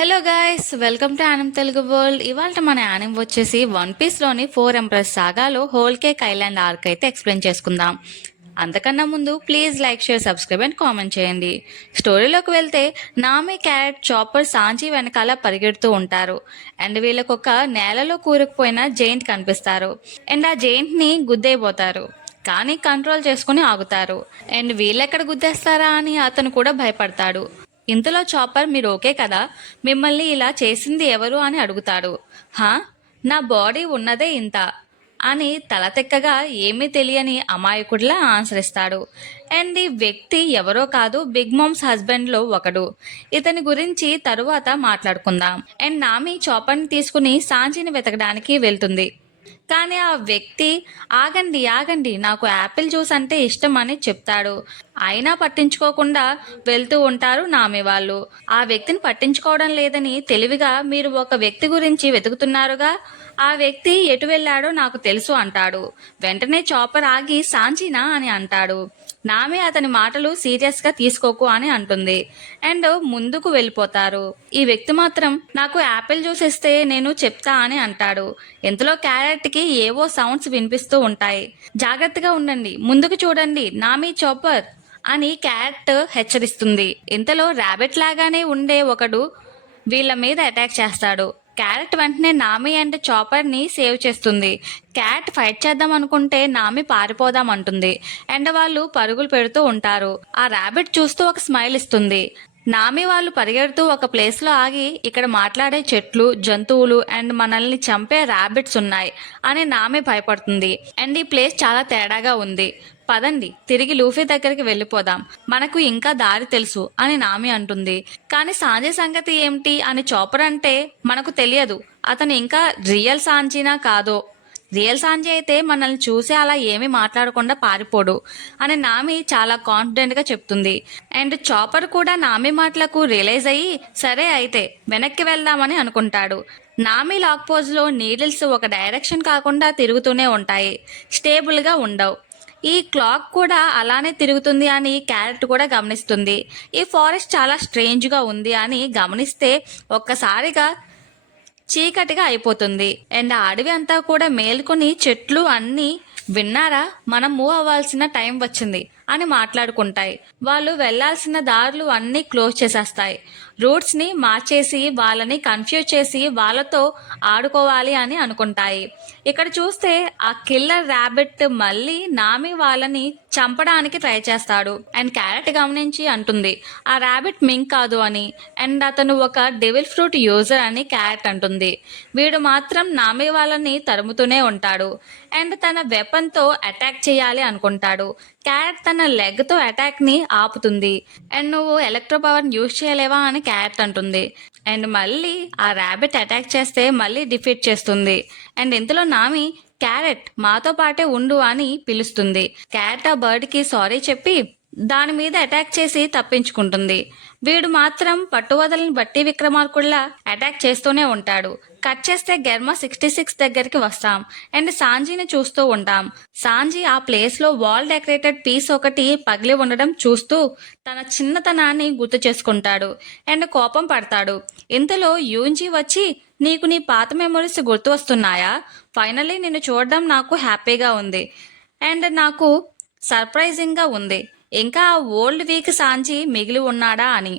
Hello guys, welcome to anime Telugu world. ఇవాళ మన anime వచ్చేసి వన్ పీస్లోని 4 ఎంప్రెస్ సాగాలో హోల్ కేక్ ఐలాండ్ ఆర్క్ అయితే ఎక్స్ప్లెయిన్ చేసుకుందాం. అంతకన్నా ముందు please like, share, subscribe and comment చేయండి. స్టోరీలోకి వెళ్తే నామి, క్యారెట్, చాపర్ సాంజీ వెనకాల పరిగెడుతూ ఉంటారు. అండ్ వీళ్ళకు ఒక నేలలో కూరుకుపోయిన జైంట్ కనిపిస్తారు. అండ్ ఆ జైంట్ని గుద్దేయబోతారు, కానీ కంట్రోల్ చేసుకుని ఆగుతారు. అండ్ వీళ్ళెక్కడ గుద్దేస్తారా అని అతను కూడా భయపడతాడు. ఇంతలో చాపర్, మీరు ఓకే కదా, మిమ్మల్ని ఇలా చేసింది ఎవరు అని అడుగుతాడు. హా, నా బాడీ ఉన్నదే ఇంత అని తల తెక్కగా ఏమీ తెలియని అమాయకుడిలా ఆన్సర్ ఇస్తాడు. అండ్ ఈ వ్యక్తి ఎవరో కాదు, బిగ్ మామ్స్ హస్బెండ్లో ఒకడు. ఇతని గురించి తరువాత మాట్లాడుకుందాం. అండ్ నామి చాపర్ని తీసుకుని సాంజీని వెతకడానికి వెళ్తుంది. కానీ ఆ వ్యక్తి ఆగండి ఆగండి, నాకు యాపిల్ జ్యూస్ అంటే ఇష్టం అని చెప్తాడు. అయినా పట్టించుకోకుండా వెళ్తూ ఉంటారు నామి వాళ్ళు. ఆ వ్యక్తిని పట్టించుకోవడం లేదని తెలివిగా మీరు ఒక వ్యక్తి గురించి వెతుకుతున్నారుగా, ఆ వ్యక్తి ఎటు వెళ్ళాడో నాకు తెలుసు అంటాడు. వెంటనే చాపర్ ఆగి సాంజీనా అని అంటాడు. నామే అతని మాటలు సీరియస్ గా తీసుకోకు అని అంటుంది. అండ్ ముందుకు వెళ్ళిపోతారు. ఈ వ్యక్తి మాత్రం నాకు యాపిల్ జ్యూస్ ఇస్తే నేను చెప్తా అని అంటాడు. ఇంతలో క్యారెట్ కి ఏవో సౌండ్స్ వినిపిస్తూ ఉంటాయి. జాగ్రత్తగా ఉండండి, ముందుకు చూడండి, నామీ చాపర్ అని క్యారెట్ హెచ్చరిస్తుంది. ఇంతలో ర్యాబిట్ లాగానే ఉండే ఒకడు వీళ్ళ మీద అటాక్ చేస్తాడు. క్యారెట్ వెంటనే నామి అండ్ చాపర్ ని సేవ్ చేస్తుంది. క్యాట్ ఫైట్ చేద్దాం అనుకుంటే నామి పారిపోదాం అంటుంది. అండ్ వాళ్ళు పరుగులు పెడుతూ ఉంటారు. ఆ ర్యాబిట్ చూస్తూ ఒక స్మైల్ ఇస్తుంది. నామి వాళ్ళు పరిగెడుతూ ఒక ప్లేస్ లో ఆగి, ఇక్కడ మాట్లాడే చెట్లు, జంతువులు అండ్ మనల్ని చంపే ర్యాబిట్స్ ఉన్నాయి అని నామి భయపడుతుంది. అండ్ ఈ ప్లేస్ చాలా తేడాగా ఉంది, పదండి తిరిగి లూఫీ దగ్గరికి వెళ్ళిపోదాం, మనకు ఇంకా దారి తెలుసు అని నామి అంటుంది. కానీ సాంజీ సంగతి ఏమిటి అని చాపర్ అంటే, మనకు తెలియదు అతను ఇంకా రియల్ సాంజీనా కాదో. రియల్ సాంజీ అయితే మనల్ని చూసి అలా ఏమీ మాట్లాడకుండా పారిపోడు అని నామి చాలా కాన్ఫిడెంట్ గా చెప్తుంది. అండ్ చాపర్ కూడా నామి మాటలకు రియలైజ్ అయ్యి, సరే అయితే వెనక్కి వెళ్దామని అనుకుంటాడు. నామి లాక్ పోజ్ లో నీడిల్స్ ఒక డైరెక్షన్ కాకుండా తిరుగుతూనే ఉంటాయి, స్టేబుల్ గా ఉండవు. ఈ క్లాక్ కూడా అలానే తిరుగుతుంది అని క్యారెట్ కూడా గమనిస్తుంది. ఈ ఫారెస్ట్ చాలా స్ట్రేంజ్ గా ఉంది అని గమనిస్తే ఒక్కసారిగా చీకటిగా అయిపోతుంది. అండ్ ఆ అడవి అంతా కూడా మేల్కొని చెట్లు అన్నీ విన్నారా, మనం మూవ్ అవ్వాల్సిన టైం వచ్చింది అని మాట్లాడుకుంటాయి. వాళ్ళు వెళ్లాల్సిన దారులు అన్నీ క్లోజ్ చేసేస్తాయి. రూట్స్ ని మార్చేసి వాళ్ళని కన్ఫ్యూజ్ చేసి వాళ్ళతో ఆడుకోవాలి అని అనుకుంటాయి. ఇక్కడ చూస్తే ఆ కిల్లర్ ర్యాబిట్ మళ్ళీ నామి వాళ్ళని చంపడానికి ట్రై చేస్తాడు. అండ్ క్యారెట్ గమనించి అంటుంది, ఆ ర్యాబిట్ మింక్ కాదు అని. అండ్ అతను ఒక డెవిల్ ఫ్రూట్ యూజర్ అని క్యారెట్ అంటుంది. వీడు మాత్రం నామి వాళ్ళని తరుముతూనే ఉంటాడు. అండ్ తన వెపన్ తో అటాక్ చేయాలి అనుకుంటాడు. క్యారెట్ తన లెగ్ తో అటాక్ ని ఆపుతుంది. అండ్ నువ్వు ఎలక్ట్రో పవర్ యూజ్ చేయలేవా అని క్యారెట్ అంటుంది. అండ్ మళ్ళీ ఆ ర్యాబిట్ అటాక్ చేస్తే మళ్ళీ డిఫీట్ చేస్తుంది. అండ్ ఇంతలో నామి, క్యారెట్ మాతో పాటే ఉండు అని పిలుస్తుంది. క్యారెట్ ఆ బర్డ్ కి సారీ చెప్పి దాని మీద అటాక్ చేసి తప్పించుకుంటుంది. వీడు మాత్రం పట్టువదలని బట్టి విక్రమార్కుల్లా అటాక్ చేస్తూనే ఉంటాడు. కట్ చేస్తే గెర్మా 66 దగ్గరికి వస్తాం. అండ్ సాంజీని చూస్తూ ఉంటాం. సాంజీ ఆ ప్లేస్ లో వాల్ డెకరేటెడ్ పీస్ ఒకటి పగిలి ఉండడం చూస్తూ తన చిన్నతనాన్ని గుర్తు చేసుకుంటాడు. అండ్ కోపం పడతాడు. ఇంతలో యూంజీ వచ్చి, నీకు నీ పాత మెమరీస్ గుర్తు వస్తున్నాయా, ఫైనల్లీ నిన్ను చూడడం నాకు హ్యాపీగా ఉంది అండ్ నాకు సర్ప్రైజింగ్ గా ఉంది, ఇంకా ఆ ఓల్డ్ వీక్ సాంజీ మిగిలి ఉన్నాడా అని.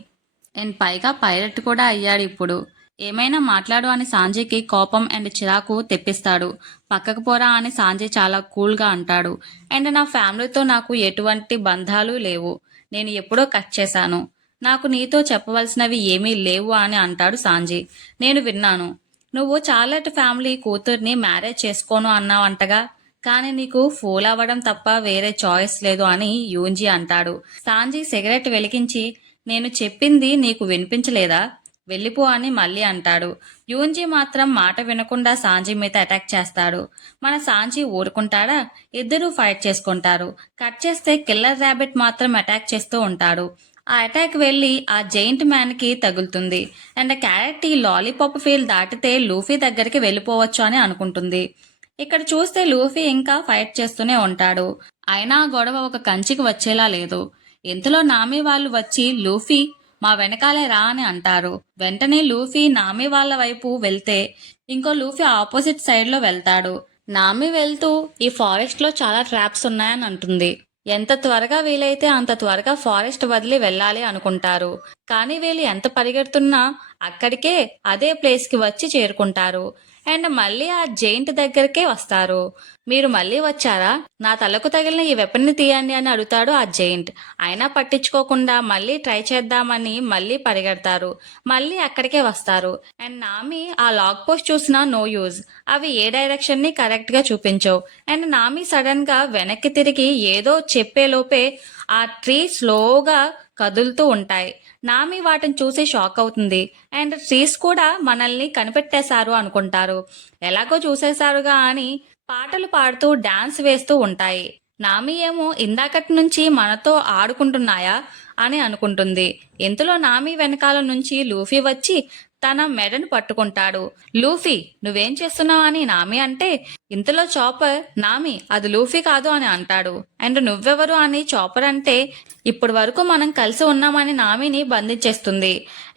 అండ్ పైగా పైలట్ కూడా అయ్యాడు ఇప్పుడు, ఏమైనా మాట్లాడు అని సాంజీకి కోపం అండ్ చిరాకు తెప్పిస్తాడు. పక్కకు పోరా అని సాంజీ చాలా కూల్ గా అంటాడు. అండ్ నా ఫ్యామిలీతో నాకు ఎటువంటి బంధాలు లేవు, నేను ఎప్పుడో కట్ చేశాను, నాకు నీతో చెప్పవలసినవి ఏమీ లేవు అని అంటాడు సాంజీ. నేను విన్నాను, నువ్వు చార్లెట్ ఫ్యామిలీ కూతుర్ని మ్యారేజ్ చేసుకోను అన్నావంటగా, కానీ నీకు ఫూల్ అవ్వడం తప్ప వేరే చాయిస్ లేదు అని యూంజీ అంటాడు. సాంజీ సిగరెట్ వెలిగించి, నేను చెప్పింది నీకు వినిపించలేదా, వెళ్ళిపో అని మళ్ళీ అంటాడు. యూంజీ మాత్రం మాట వినకుండా సాంజీ మీద అటాక్ చేస్తాడు. మన సాంజీ ఊరుకుంటాడా, ఇద్దరూ ఫైట్ చేసుకుంటారు. కట్ చేస్తే కిల్లర్ ర్యాబిట్ మాత్రం అటాక్ చేస్తూ ఉంటాడు. ఆ అటాక్ వెళ్లి ఆ జైంట్ మ్యాన్ కి తగులుతుంది. అండ్ క్యారెట్ ఈ లాలీపాప్ ఫీల్ దాటితే లూఫీ దగ్గరికి వెళ్ళిపోవచ్చు అని అనుకుంటుంది. ఇక్కడ చూస్తే లూఫీ ఇంకా ఫైట్ చేస్తూనే ఉంటాడు. అయినా గొడవ ఒక కంచికి వచ్చేలా లేదు. ఇంతలో నామి వాళ్ళు వచ్చి, లూఫీ మా వెనకాలే రా అని అంటారు. వెంటనే లూఫీ నామి వాళ్ళ వైపు వెళ్తే ఇంకో లూఫీ ఆపోజిట్ సైడ్ లో వెళ్తాడు. నామి వెళ్తూ ఈ ఫారెస్ట్ లో చాలా ట్రాప్స్ ఉన్నాయని అంటుంది. ఎంత త్వరగా వీలైతే అంత త్వరగా ఫారెస్ట్ వదిలి వెళ్ళాలి అనుకుంటారు. కానీ వీళ్ళు ఎంత పరిగెడుతున్నా అక్కడికే అదే ప్లేస్ కి వచ్చి చేరుకుంటారు. అండ్ మళ్ళీ ఆ జైంట్ దగ్గరకే వస్తారు. మీరు మళ్ళీ వచ్చారా, నా తలకు తగిలిన ఈ వెపన్ ని తీయండి అని అడుగుతాడు ఆ జైంట్. అయినా పట్టించుకోకుండా మళ్ళీ ట్రై చేద్దామని మళ్ళీ పరిగెడతారు. మళ్ళీ అక్కడికే వస్తారు. అండ్ నామి ఆ లాగ్ పోస్ట్ చూసినా నో యూజ్, అవి ఏ డైరెక్షన్ ని కరెక్ట్ గా చూపించవు. అండ్ నామి సడన్ గా వెనక్కి తిరిగి ఏదో చెప్పేలోపే ఆ ట్రీ స్లోగా కదులుతూ ఉంటాయి. నామి వాటిని చూసి షాక్ అవుతుంది. అండ్ ట్రీస్ కూడా మనల్ని కనిపెట్టేశారు అనుకుంటారు. ఎలాగో చూసేశారుగా అని పాటలు పాడుతూ డాన్స్ వేస్తూ ఉంటాయి. నామి ఏమో ఇందాకటి నుంచి మనతో ఆడుకుంటున్నాయా అని అనుకుంటుంది. ఇంతలో నామి వెనకాల నుంచి లూఫీ వచ్చి తన మెడను పట్టుకుంటాడు. లూఫీ, నువ్వేం చేస్తున్నావు అని నామి అంటే ఇంతలో చాపర్ నామి అది లూఫీ కాదు అని అంటాడు. అండ్ నువ్వెవరు అని చాపర్ అంటే ఇప్పటి వరకు మనం కలిసి ఉన్నామని నామిని బంధించేస్తుంది.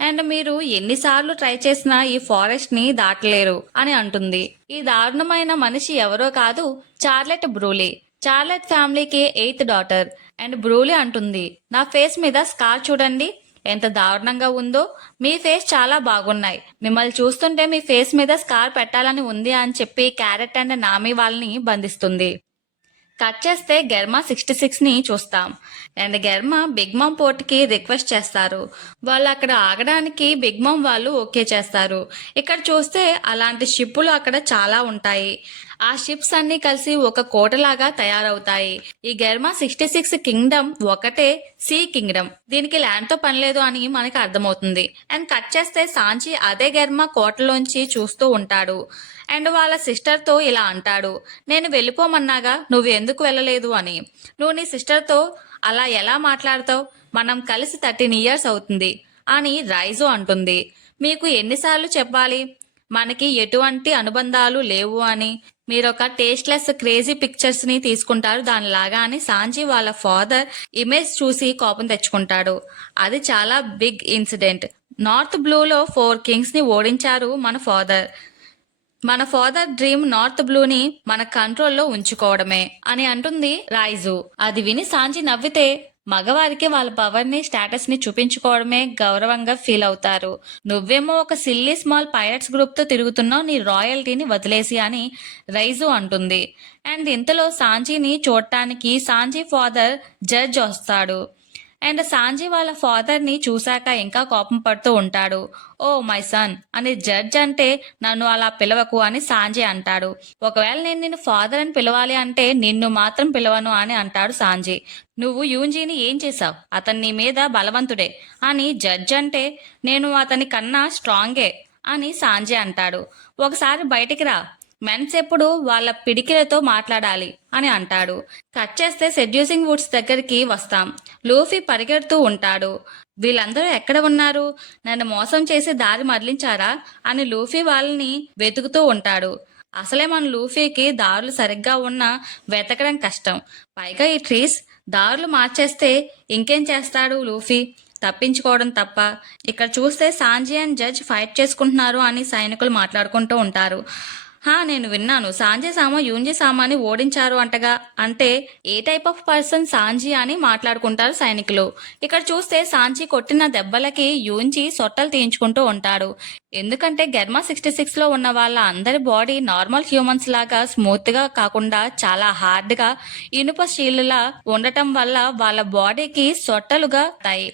అండ్ మీరు ఎన్నిసార్లు ట్రై చేసినా ఈ ఫారెస్ట్ ని దాటలేరు అని అంటుంది. ఈ దారుణమైన మనిషి ఎవరో కాదు, చార్లెట్ బ్రూలీ. చార్లెట్ ఫ్యామిలీకి 8th డాటర్. అండ్ బ్రూలీ అంటుంది, నా ఫేస్ మీద స్కార్ చూడండి ఎంత దారుణంగా ఉందో. మీ ఫేస్ చాలా బాగున్నాయి, మిమ్మల్ని చూస్తుంటే మీ ఫేస్ మీద స్కార్ పెట్టాలని ఉంది అని చెప్పి క్యారెట్ అండ్ నామి వాళ్ళని బంధిస్తుంది. కట్ చేస్తే గెర్మా 66 ని చూస్తాం. అండ్ గెర్మా బిగ్ మామ్ పోర్ట్ కి రిక్వెస్ట్ చేస్తారు. వాళ్ళు అక్కడ ఆగడానికి బిగ్ మామ్ వాళ్ళు ఓకే చేస్తారు. ఇక్కడ చూస్తే అలాంటి షిప్పులు అక్కడ చాలా ఉంటాయి. ఆ షిప్స్ అన్ని కలిసి ఒక కోటలాగా తయారవుతాయి. ఈ గెర్మా 66 కింగ్డమ్ ఒకటే సీ కింగ్డమ్, దీనికి ల్యాండ్ తో పనిలేదు అని మనకి అర్థమవుతుంది. అండ్ కట్ చేస్తే సాంజీ అదే గెర్మా కోటలోంచి చూస్తూ ఉంటాడు. అండ్ వాళ్ళ సిస్టర్ తో ఇలా అంటాడు, నేను వెళ్ళిపోమన్నాగా నువ్వు ఎందుకు వెళ్ళలేదు అని. నువ్వు నీ సిస్టర్ తో అలా ఎలా మాట్లాడతావు, మనం కలిసి 13 years అవుతుంది అని రైజు అంటుంది. మీకు ఎన్నిసార్లు చెప్పాలి, మనకి ఎటువంటి అనుబంధాలు లేవు అని. మీరొక టేస్ట్లెస్ క్రేజీ పిక్చర్స్ ని తీసుకుంటారు దానిలాగా అని సాంజీ వాళ్ళ ఫాదర్ ఇమేజ్ చూసి కోపం తెచ్చుకుంటాడు. అది చాలా బిగ్ ఇన్సిడెంట్. నార్త్ బ్లూలో 4 kings ని ఓడించారు మన ఫాదర్ డ్రీమ్ నార్త్ బ్లూని మన కంట్రోల్లో ఉంచుకోవడమే అని అంటుంది రైజు. అది విని సాంజీ నవ్వితే మగవారికి వాళ్ళ పవర్ ని స్టేటస్ ని చూపించుకోవడమే గౌరవంగా ఫీల్ అవుతారు. నువ్వేమో ఒక సిల్లీ స్మాల్ పైరట్స్ గ్రూప్ తో తిరుగుతున్నావు, నీ రాయల్టీని వదిలేసి అని రైజు అంటుంది. అండ్ ఇంతలో సాంజీని చూడటానికి సాంజీ ఫాదర్ జడ్జ్ వస్తాడు. అండ్ సాంజీ వాళ్ళ ఫాదర్ ని చూశాక ఇంకా కోపం పడుతూ ఉంటాడు. ఓ మై సన్ అని జడ్జ్ అంటే నన్ను అలా పిలవకు అని సాంజీ అంటాడు. ఒకవేళ నేను నిన్ను ఫాదర్ అని పిలవాలి అంటే నిన్ను మాత్రం పిలవను అని అంటాడు సాంజీ. నువ్వు యూంజీని ఏం చేశావు, అతన్ని నీ మీద బలవంతుడే అని జడ్జ్ అంటే నేను అతని కన్నా స్ట్రాంగే అని సాంజీ అంటాడు. ఒకసారి బయటికి రా, మెన్స్ ఎప్పుడు వాళ్ళ పిడికిలతో మాట్లాడాలి అని అంటాడు. కట్ చేస్తే సెడ్యూసింగ్ వుడ్స్ దగ్గరికి వస్తాం. లూఫీ పరిగెడుతూ ఉంటాడు. వీళ్ళందరూ ఎక్కడ ఉన్నారు, నన్ను మోసం చేసి దారి మరలించారా అని లూఫీ వాళ్ళని వెతుకుతూ ఉంటాడు. అసలే మన లూఫీకి దారులు సరిగ్గా ఉన్నా వెతకడం కష్టం, పైగా ఈ ట్రీస్ దారులు మార్చేస్తే ఇంకేం చేస్తాడు లూఫీ, తప్పించుకోవడం తప్ప. ఇక్కడ చూస్తే సాంజీ అండ్ జడ్జ్ ఫైట్ చేసుకుంటున్నారు అని సైనికులు మాట్లాడుకుంటూ ఉంటారు. నేను విన్నాను, సాంజీ సామా యూంజీ సామాని ఓడించారు అంటగా. అంటే ఏ టైప్ ఆఫ్ పర్సన్ సాంజీ అని మాట్లాడుకుంటారు సైనికులు. ఇక్కడ చూస్తే సాంజీ కొట్టిన దెబ్బలకి యూంజీ సొట్టలు తీయించుకుంటూ ఉంటాడు. ఎందుకంటే గెర్మా 66 లో ఉన్న వాళ్ళ అందరి బాడీ నార్మల్ హ్యూమన్స్ లాగా స్మూత్ గా కాకుండా చాలా హార్డ్ గా ఇనుప స్టీలులా ఉండటం వల్ల వాళ్ళ బాడీకి సొట్టలుగా తాయి.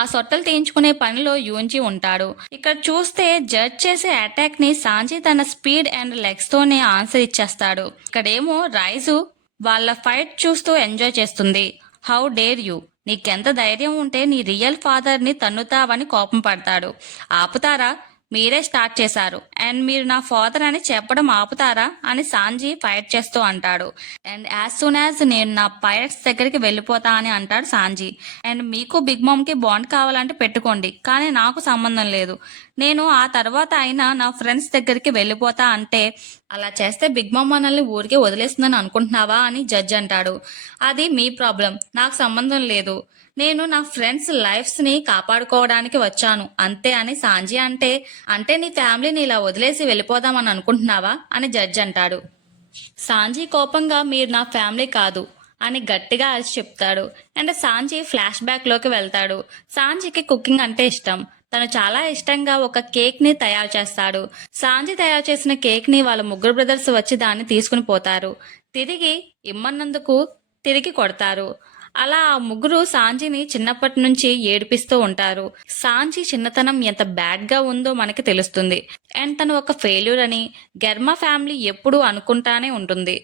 ఆ సొట్టలు తీయించుకునే పనిలో యూంజీ ఉంటాడు. ఇక్కడ చూస్తే జడ్జ్ చేసే అటాక్ ని సాంజీ తన స్పీడ్ అండ్ లెగ్స్ తోనే ఆన్సర్ ఇచ్చేస్తాడు. ఇక్కడేమో రైజు వాళ్ళ ఫైట్ చూస్తూ ఎంజాయ్ చేస్తుంది. హౌ డేర్ యూ, నీకెంత ధైర్యం ఉంటే నీ రియల్ ఫాదర్ ని తన్నుతావని కోపం పడతాడు. ఆపుతారా, మీరే స్టార్ట్ చేశారు అండ్ మీరు నా ఫాదర్ అని చెప్పడం ఆపుతారా అని సాంజీ ఫైట్ చేస్తూ అంటాడు. అండ్ యాజ్ సూన్ యాజ్ నేను నా పైరట్స్ దగ్గరికి వెళ్ళిపోతా అని అంటాడు సాంజీ. అండ్ మీకు బిగ్ మామ్ కి బాండ్ కావాలంటే పెట్టుకోండి, కానీ నాకు సంబంధం లేదు. నేను ఆ తర్వాత అయినా నా ఫ్రెండ్స్ దగ్గరికి వెళ్ళిపోతా అంటే అలా చేస్తే బిగ్ మామ్ మనల్ని ఊరికే వదిలేస్తుందని అనుకుంటున్నావా అని జడ్జ్ అంటాడు. అది మీ ప్రాబ్లం, నాకు సంబంధం లేదు. నేను నా ఫ్రెండ్స్ లైఫ్స్ని కాపాడుకోవడానికి వచ్చాను అంతే అని సాంజీ అంటే నీ ఫ్యామిలీని ఇలా వదిలేసి వెళ్ళిపోదామని అనుకుంటున్నావా అని జడ్జ్ అంటాడు. సాంజీ కోపంగా మీరు నా ఫ్యామిలీ కాదు అని గట్టిగా అరిచి చెప్తాడు. అండ్ సాంజీ ఫ్లాష్ బ్యాక్ లోకి వెళ్తాడు. సాంజీకి కుకింగ్ అంటే ఇష్టం. తను చాలా ఇష్టంగా ఒక కేక్ ని తయారు చేస్తాడు. సాంజీ తయారు చేసిన కేక్ ని వాళ్ళ ముగ్గురు బ్రదర్స్ వచ్చి దాన్ని తీసుకుని పోతారు. తిరిగి ఇమ్మన్నందుకు తిరిగి కొడతారు. అలా ఆ ముగ్గురు సాంజీని చిన్నప్పటి నుంచి ఏడిపిస్తూ ఉంటారు. సాంజీ చిన్నతనం ఎంత బ్యాడ్ గా ఉందో మనకి తెలుస్తుంది. అండ్ తను ఒక ఫెయిల్యూర్ అని గర్మ ఫ్యామిలీ ఎప్పుడూ అనుకుంటానే ఉంటుంది.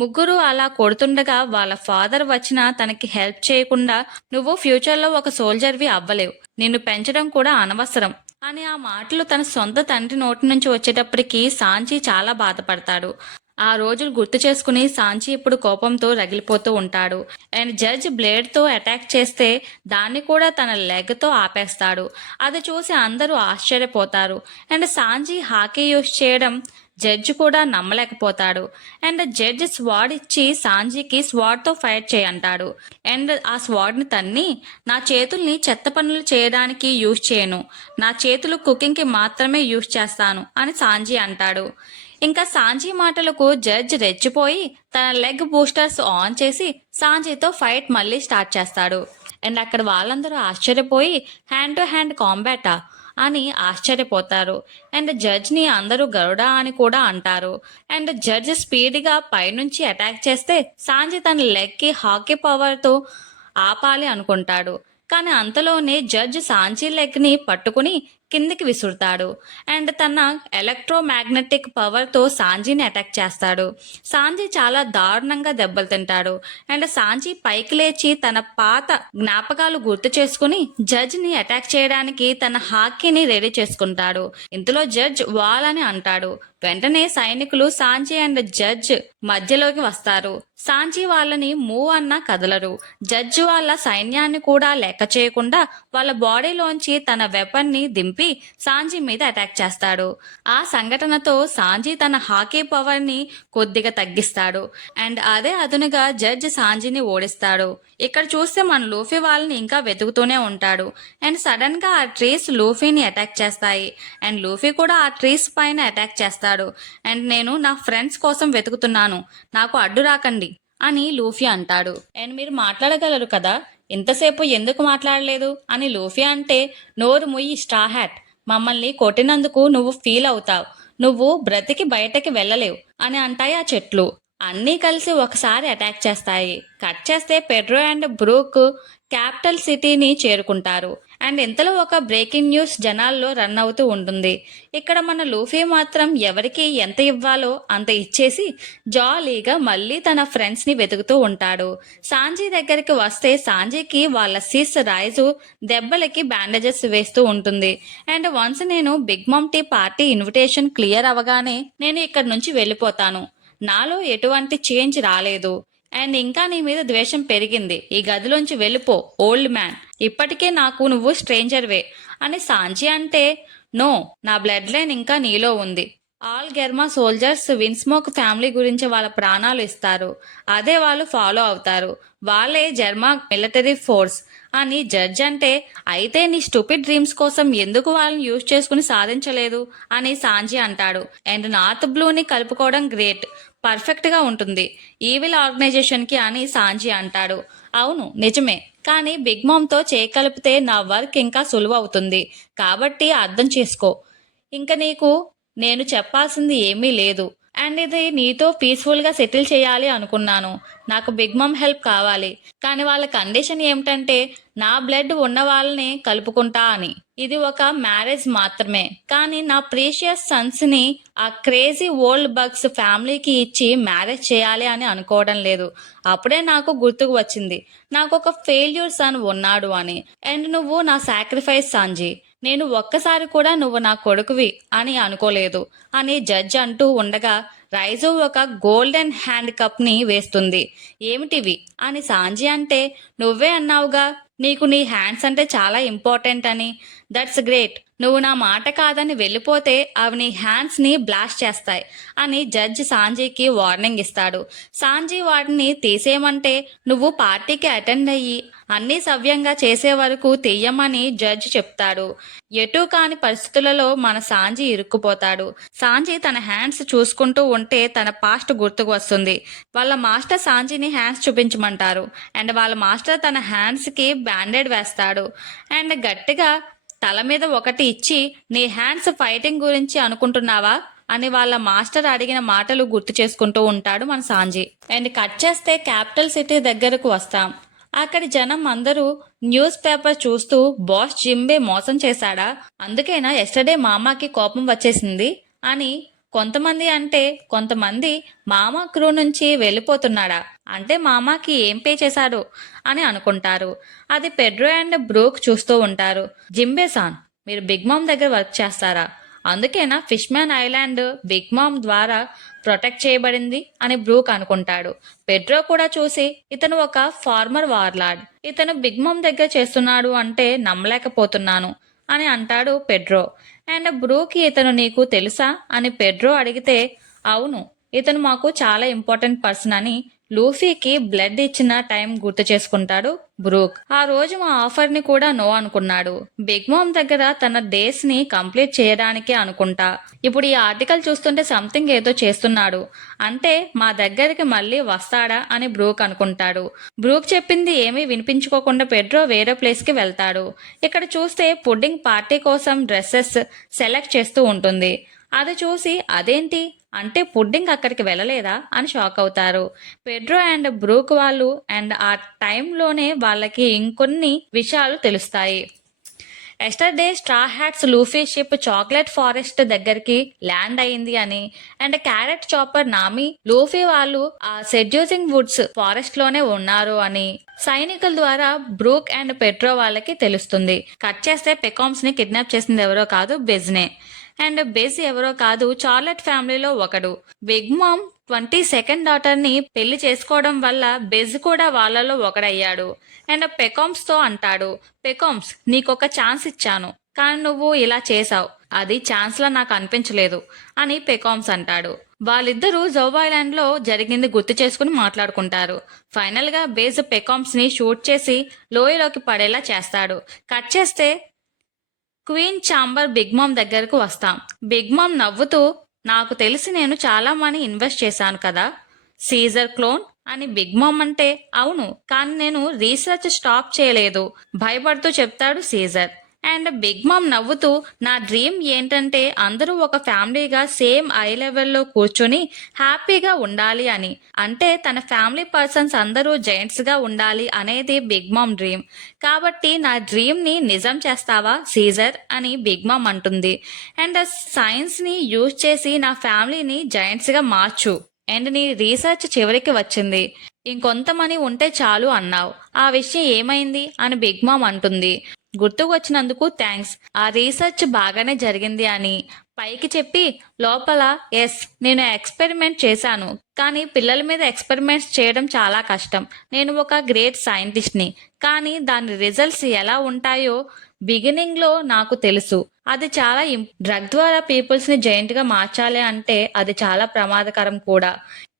ముగ్గురు అలా కొడుతుండగా వాళ్ళ ఫాదర్ వచ్చినా తనకి హెల్ప్ చేయకుండా నువ్వు ఫ్యూచర్లో ఒక సోల్జర్వి అవ్వలేవు, నిన్ను పెంచడం కూడా అనవసరం అని ఆ మాటలు తన సొంత తండ్రి నోటి నుంచి వచ్చేటప్పటికి సాంజీ చాలా బాధపడతాడు. ఆ రోజులు గుర్తు చేసుకుని సాంజీ ఇప్పుడు కోపంతో రగిలిపోతూ ఉంటాడు. అండ్ జడ్జ్ బ్లేడ్ తో అటాక్ చేస్తే దాన్ని కూడా తన లెగ్ తో ఆపేస్తాడు. అది చూసి అందరూ ఆశ్చర్యపోతారు. అండ్ సాంజీ హాకీ యూస్ చేయడం జడ్జ్ కూడా నమ్మలేకపోతాడు. అండ్ జడ్జ్ స్వాడ్ ఇచ్చి సాంజీకి స్వాడ్ తో ఫైట్ చేయంటాడు. అండ్ ఆ స్వాడ్ ని తన్ని నా చేతుల్ని చెత్త పనులు చేయడానికి యూజ్ చేయను, నా చేతులు కుకింగ్ కి మాత్రమే యూజ్ చేస్తాను అని సాంజీ అంటాడు. ఇంకా సాంజీ మాటలకు జడ్జ్ రెచ్చిపోయి తన లెగ్ బూస్టర్స్ ఆన్ చేసి సాంజీతో ఫైట్ మళ్ళీ స్టార్ట్ చేస్తాడు. అండ్ అక్కడ వాళ్ళందరూ ఆశ్చర్యపోయి హ్యాండ్ టు హ్యాండ్ కాంబాటా అని ఆశ్చర్యపోతారు. అండ్ జడ్జ్ ని అందరూ గరుడా అని కూడా అంటారు. అండ్ జడ్జ్ స్పీడ్గా పైనుంచి అటాక్ చేస్తే సాంజీ తన లెగ్ కి హాకీ పవర్ తో ఆపాలి అనుకుంటాడు. కానీ అంతలోనే జడ్జ్ సాంజీ లెగ్ ని పట్టుకుని కిందికి విసురుతాడు. అండ్ తన ఎలక్ట్రోమాగ్నెటిక్ పవర్ తో సాంజీని అటాక్ చేస్తాడు. సాంజీ చాలా దారుణంగా దెబ్బలు తింటాడు. అండ్ సాంజీ పైకి లేచి తన పాత జ్ఞాపకాలు గుర్తు చేసుకుని జడ్జ్ ని అటాక్ చేయడానికి తన హాకీని రెడీ చేసుకుంటాడు. ఇంతలో జడ్జ్ వాల్ అని అంటాడు. వెంటనే సైనికులు సాంజీ అండ్ జడ్జ్ మధ్యలోకి వస్తారు. సాంజీ వాళ్ళని మూవ్ అన్నా కదలరు. జడ్జ్ వాళ్ళ సైన్యాన్ని కూడా లెక్క చేయకుండా వాళ్ళ బాడీలోంచి తన వెపన్ ని దింపి సాంజీ మీద అటాక్ చేస్తాడు. ఆ సంఘటనతో సాంజీ తన హాకీ పవర్ ని కొద్దిగా తగ్గిస్తాడు. అండ్ అదే అదునుగా జడ్జ్ సాంజీని ఓడిస్తాడు. ఇక్కడ చూస్తే మన లూఫీ వాళ్ళని ఇంకా వెతుకుతూనే ఉంటాడు. అండ్ సడన్ గా ఆ ట్రీస్ లూఫీని అటాక్ చేస్తాయి. అండ్ లూఫీ కూడా ఆ ట్రీస్ పైన అటాక్ చేస్తాడు. అండ్ నేను నా ఫ్రెండ్స్ కోసం వెతుకుతున్నాను, నాకు అడ్డు రాకండి అని లూఫీ అంటాడు. అండ్ మీరు మాట్లాడగలరు కదా, ఇంతసేపు ఎందుకు మాట్లాడలేదు అని లూఫీ అంటే, నోరు ముయ్యి స్ట్రా హ్యాట్, మమ్మల్ని కొట్టినందుకు నువ్వు ఫీల్ అవుతావు, నువ్వు బ్రతికి బయటకి వెళ్ళలేవు అని అంటాయి ఆ చెట్లు. అన్నీ కలిసి ఒకసారి అటాక్ చేస్తాయి. కట్ చేస్తే పెడ్రో అండ్ బ్రూక్ క్యాపిటల్ సిటీని చేరుకుంటారు. అండ్ ఇంతలో ఒక బ్రేకింగ్ న్యూస్ జనాల్లో రన్ అవుతూ ఉంటుంది. ఇక్కడ మన లూఫీ మాత్రం ఎవరికి ఎంత ఇవ్వాలో అంత ఇచ్చేసి జాలీగా మళ్ళీ తన ఫ్రెండ్స్ ని వెతుకుతూ ఉంటాడు. సాంజీ దగ్గరికి వస్తే సాంజీకి వాళ్ళ సిస్ రైజు దెబ్బలకి బ్యాండేజెస్ వేస్తూ ఉంటుంది. అండ్ వన్స్ నేను బిగ్ మమ్ టీ పార్టీ ఇన్విటేషన్ క్లియర్ అవగానే నేను ఇక్కడ నుంచి వెళ్ళిపోతాను, నాలో ఎటువంటి చేంజ్ రాలేదు అండ్ ఇంకా నీ మీద ద్వేషం పెరిగింది, ఈ గదిలోంచి వెళ్ళిపో ఓల్డ్ మ్యాన్, ఇప్పటికే నాకు నువ్వు స్ట్రేంజర్వే అని సాంజీ అంటే, నో, నా బ్లడ్ లైన్ ఇంకా నీలో ఉంది. ఆల్ గెర్మా సోల్జర్స్ విన్స్మోక్ ఫ్యామిలీ గురించి వాళ్ళ ప్రాణాలు ఇస్తారు, అదే వాళ్ళు ఫాలో అవుతారు, వాళ్ళే జర్మా మిలిటరీ ఫోర్స్ అని జడ్జ్ అంటే, అయితే నీ స్టూపిడ్ డ్రీమ్స్ కోసం ఎందుకు వాళ్ళని యూజ్ చేసుకుని సాధించలేదు అని సాంజీ అంటాడు. అండ్ నార్త్ బ్లూని కలుపుకోవడం గ్రేట్, పర్ఫెక్ట్ గా ఉంటుంది ఈవిల్ ఆర్గనైజేషన్ కి అని సాంజీ అంటాడు. అవును నిజమే, కానీ బిగ్ మామ్ తో చేయగలిపితే నా వర్క్ ఇంకా సులువు అవుతుంది, కాబట్టి అర్థం చేసుకో, ఇంకా నీకు నేను చెప్పాల్సింది ఏమీ లేదు. అండ్ ఇది నీతో పీస్ఫుల్ గా సెటిల్ చేయాలి అనుకున్నాను, నాకు బిగ్ మమ్ హెల్ప్ కావాలి, కానీ వాళ్ళ కండిషన్ ఏమిటంటే నా బ్లడ్ ఉన్న వాళ్ళని కలుపుకుంటా అని. ఇది ఒక మ్యారేజ్ మాత్రమే, కానీ నా ప్రీషియస్ సన్స్ ని ఆ క్రేజీ ఓల్డ్ బగ్స్ ఫ్యామిలీకి ఇచ్చి మ్యారేజ్ చేయాలి అని అనుకోవడం లేదు. అప్పుడే నాకు గుర్తుకు వచ్చింది, నాకు ఒక ఫెయిల్యూర్ సన్ ఉన్నాడు అని. అండ్ నువ్వు నా సాక్రిఫైస్ సాంజీ, నేను ఒక్కసారి కూడా నువ్వు నా కొడుకువి అని అనుకోలేదు అని జడ్జ్ అంటూ ఉండగా రైజు ఒక గోల్డెన్ హ్యాండ్ కప్ ని వేస్తుంది. ఏమిటివి అని సాంజీ అంటే, నువ్వే అన్నావుగా నీకు నీ హ్యాండ్స్ అంటే చాలా ఇంపార్టెంట్ అని, దట్స్ గ్రేట్. నువ్వు నా మాట కాదని వెళ్ళిపోతే అవి నీ హ్యాండ్స్ని బ్లాస్ట్ చేస్తాయి అని జడ్జ్ సాంజీకి వార్నింగ్ ఇస్తాడు. సాంజీ వాటిని తీసేయమంటే నువ్వు పార్టీకి అటెండ్ అయ్యి అన్నీ సవ్యంగా చేసే వరకు తీయమని జడ్జ్ చెప్తాడు. ఎటూ కాని పరిస్థితులలో మన సాంజీ ఇరుక్కుపోతాడు. సాంజీ తన హ్యాండ్స్ చూసుకుంటూ ఉంటే తన పాస్ట్ గుర్తుకు వస్తుంది. వాళ్ళ మాస్టర్ సాంజీని హ్యాండ్స్ చూపించమంటారు అండ్ వాళ్ళ మాస్టర్ తన హ్యాండ్స్కి బ్యాండేడ్ వేస్తాడు అండ్ గట్టిగా తల మీద ఒకటి ఇచ్చి నీ హ్యాండ్స్ ఫైటింగ్ గురించి అనుకుంటున్నావా అని వాళ్ళ మాస్టర్ అడిగిన మాటలు గుర్తు చేసుకుంటూ ఉంటాడు మన సాంజీ. అండ్ కట్ చేస్తే క్యాపిటల్ సిటీ దగ్గరకు వస్తాం. అక్కడి జనం అందరూ న్యూస్ పేపర్ చూస్తూ బాస్ జింబే మోసం చేశాడా, అందుకేనా ఎస్టర్డే మామాకి కోపం వచ్చేసింది అని కొంతమంది అంటే, కొంతమంది మామా క్రూ నుంచి వెళ్ళిపోతున్నాడా అంటే మామాకి ఏం పే చేశాడు అని అనుకుంటారు. అది పెడ్రో అండ్ బ్రూక్ చూస్తూ ఉంటారు. జింబే సాన్, మీరు బిగ్ మామ్ దగ్గర వర్క్ చేస్తారా, అందుకేనా fish man island Big Mom ద్వారా ప్రొటెక్ట్ చేయబడింది అని బ్రూక్ అనుకుంటాడు. పెడ్రో కూడా చూసి ఇతను ఒక ఫార్మర్ వార్లార్డ్, ఇతను బిగ్ మామ్ దగ్గర చేస్తున్నాడు అంటే నమ్మలేకపోతున్నాను అని అంటాడు పెడ్రో. అండ్ బ్రూక్ ఇతను నీకు తెలుసా అని పెడ్రో అడిగితే అవును, ఇతను మాకు చాలా ఇంపార్టెంట్ పర్సన్ అని లూఫీకి బ్లడ్ ఇచ్చిన టైం గుర్తు చేసుకుంటాడు బ్రూక్. ఆ రోజు మా ఆఫర్ ని కూడా నో అనుకున్నాడు. బిగ్ మామ్ దగ్గర తన డేస్ ని కంప్లీట్ చేయడానికే అనుకుంటా. ఇప్పుడు ఈ ఆర్టికల్ చూస్తుంటే సంథింగ్ ఏదో చేస్తున్నాడు అంటే మా దగ్గరికి మళ్ళీ వస్తాడా అని బ్రూక్ అనుకుంటాడు. బ్రూక్ చెప్పింది ఏమీ వినిపించుకోకుండా పెడ్రో వేరే ప్లేస్ కి వెళ్తాడు. ఇక్కడ చూస్తే పుడ్డింగ్ పార్టీ కోసం డ్రెస్సెస్ సెలెక్ట్ చేస్తూ ఉంటుంది. అది చూసి అదేంటి అంటే పుడ్డింగ్ అక్కడికి వెళ్ళలేదా అని షాక్ అవుతారు పెడ్రో అండ్ బ్రూక్ వాళ్ళు. అండ్ ఆ టైంలోనే వాళ్ళకి ఇంకొన్ని విషయాలు తెలుస్తాయి. Yesterday straw hats Luffy ship chocolate forest దగ్గరికి ల్యాండ్ అయింది అని అండ్ క్యారెట్ చాపర్ నామి లూఫీ వాళ్ళు ఆ సెడ్యూసింగ్ వుడ్స్ ఫారెస్ట్ లోనే ఉన్నారు అని సైనికుల ద్వారా బ్రూక్ అండ్ పెడ్రో వాళ్ళకి తెలుస్తుంది. కట్ చేస్తే పెకామ్స్ ని కిడ్నాప్ చేసింది ఎవరో కాదు, బెజ్నే. అండ్ బెజ్ ఎవరో కాదు, చార్లెట్ ఫ్యామిలీలో ఒకడు. బిగ్ మామ్ 22nd డాటర్ ని పెళ్లి చేసుకోవడం వల్ల బెజ్ కూడా వాళ్ళలో ఒకడయ్యాడు. అండ్ పెకామ్స్ తో అంటాడు, పెకామ్స్ నీకొక ఛాన్స్ ఇచ్చాను కానీ నువ్వు ఇలా చేసావు, అది ఛాన్స్ లా నాకు అనిపించలేదు అని పెకామ్స్ అంటాడు. వాళ్ళిద్దరూ జోవ్ ఐలాండ్ లో జరిగింది గుర్తు చేసుకుని మాట్లాడుకుంటారు. ఫైనల్ గా బెజ్ పెకామ్స్ ని షూట్ చేసి లోయలోకి పడేలా చేస్తాడు. కట్ చేస్తే క్వీన్ ఛాంబర్ బిగ్ మామ్ దగ్గరకు వస్తాం. బిగ్ మామ్ నవ్వుతూ నాకు తెలిసి నేను చాలా మనీ ఇన్వెస్ట్ చేశాను కదా సీజర్ క్లోన్ అని బిగ్ మామ్ అంటే అవును కానీ నేను రీసెర్చ్ స్టాప్ చేయలేదు భయపడుతూ చెప్తాడు సీజర్. అండ్ బిగ్ మామ్ నవ్వుతూ నా డ్రీమ్ ఏంటంటే అందరూ ఒక ఫ్యామిలీగా సేమ్ ఐ లెవెల్లో కూర్చొని హ్యాపీగా ఉండాలి అని, అంటే తన ఫ్యామిలీ పర్సన్స్ అందరూ జైంట్స్ గా ఉండాలి అనేది బిగ్ మామ్ డ్రీమ్. కాబట్టి నా డ్రీమ్ ని నిజం చేస్తావా సీజర్ అని బిగ్ మామ్ అంటుంది. అండ్ సైన్స్ ని యూజ్ చేసి నా ఫ్యామిలీని జైంట్స్ గా మార్చు అండ్ నీ రీసెర్చ్ చివరికి వచ్చింది, ఇంకొంత మనీ ఉంటే చాలు అన్నావు, ఆ విషయం ఏమైంది అని బిగ్ మామ్ అంటుంది. గుర్తుకు వచ్చినందుకు థ్యాంక్స్, ఆ రీసెర్చ్ బాగానే జరిగింది అని పైకి చెప్పి లోపల ఎస్ నేను ఎక్స్పెరిమెంట్ చేశాను కానీ పిల్లల మీద ఎక్స్పెరిమెంట్స్ చేయడం చాలా కష్టం, నేను ఒక గ్రేట్ సైంటిస్ట్ని కానీ దాని రిజల్ట్స్ ఎలా ఉంటాయో బిగినింగ్ లో నాకు తెలుసు, అది చాలా డ్రగ్ ద్వారా పీపుల్స్ ని జైంట్ గా మార్చాలి అంటే అది చాలా ప్రమాదకరం కూడా,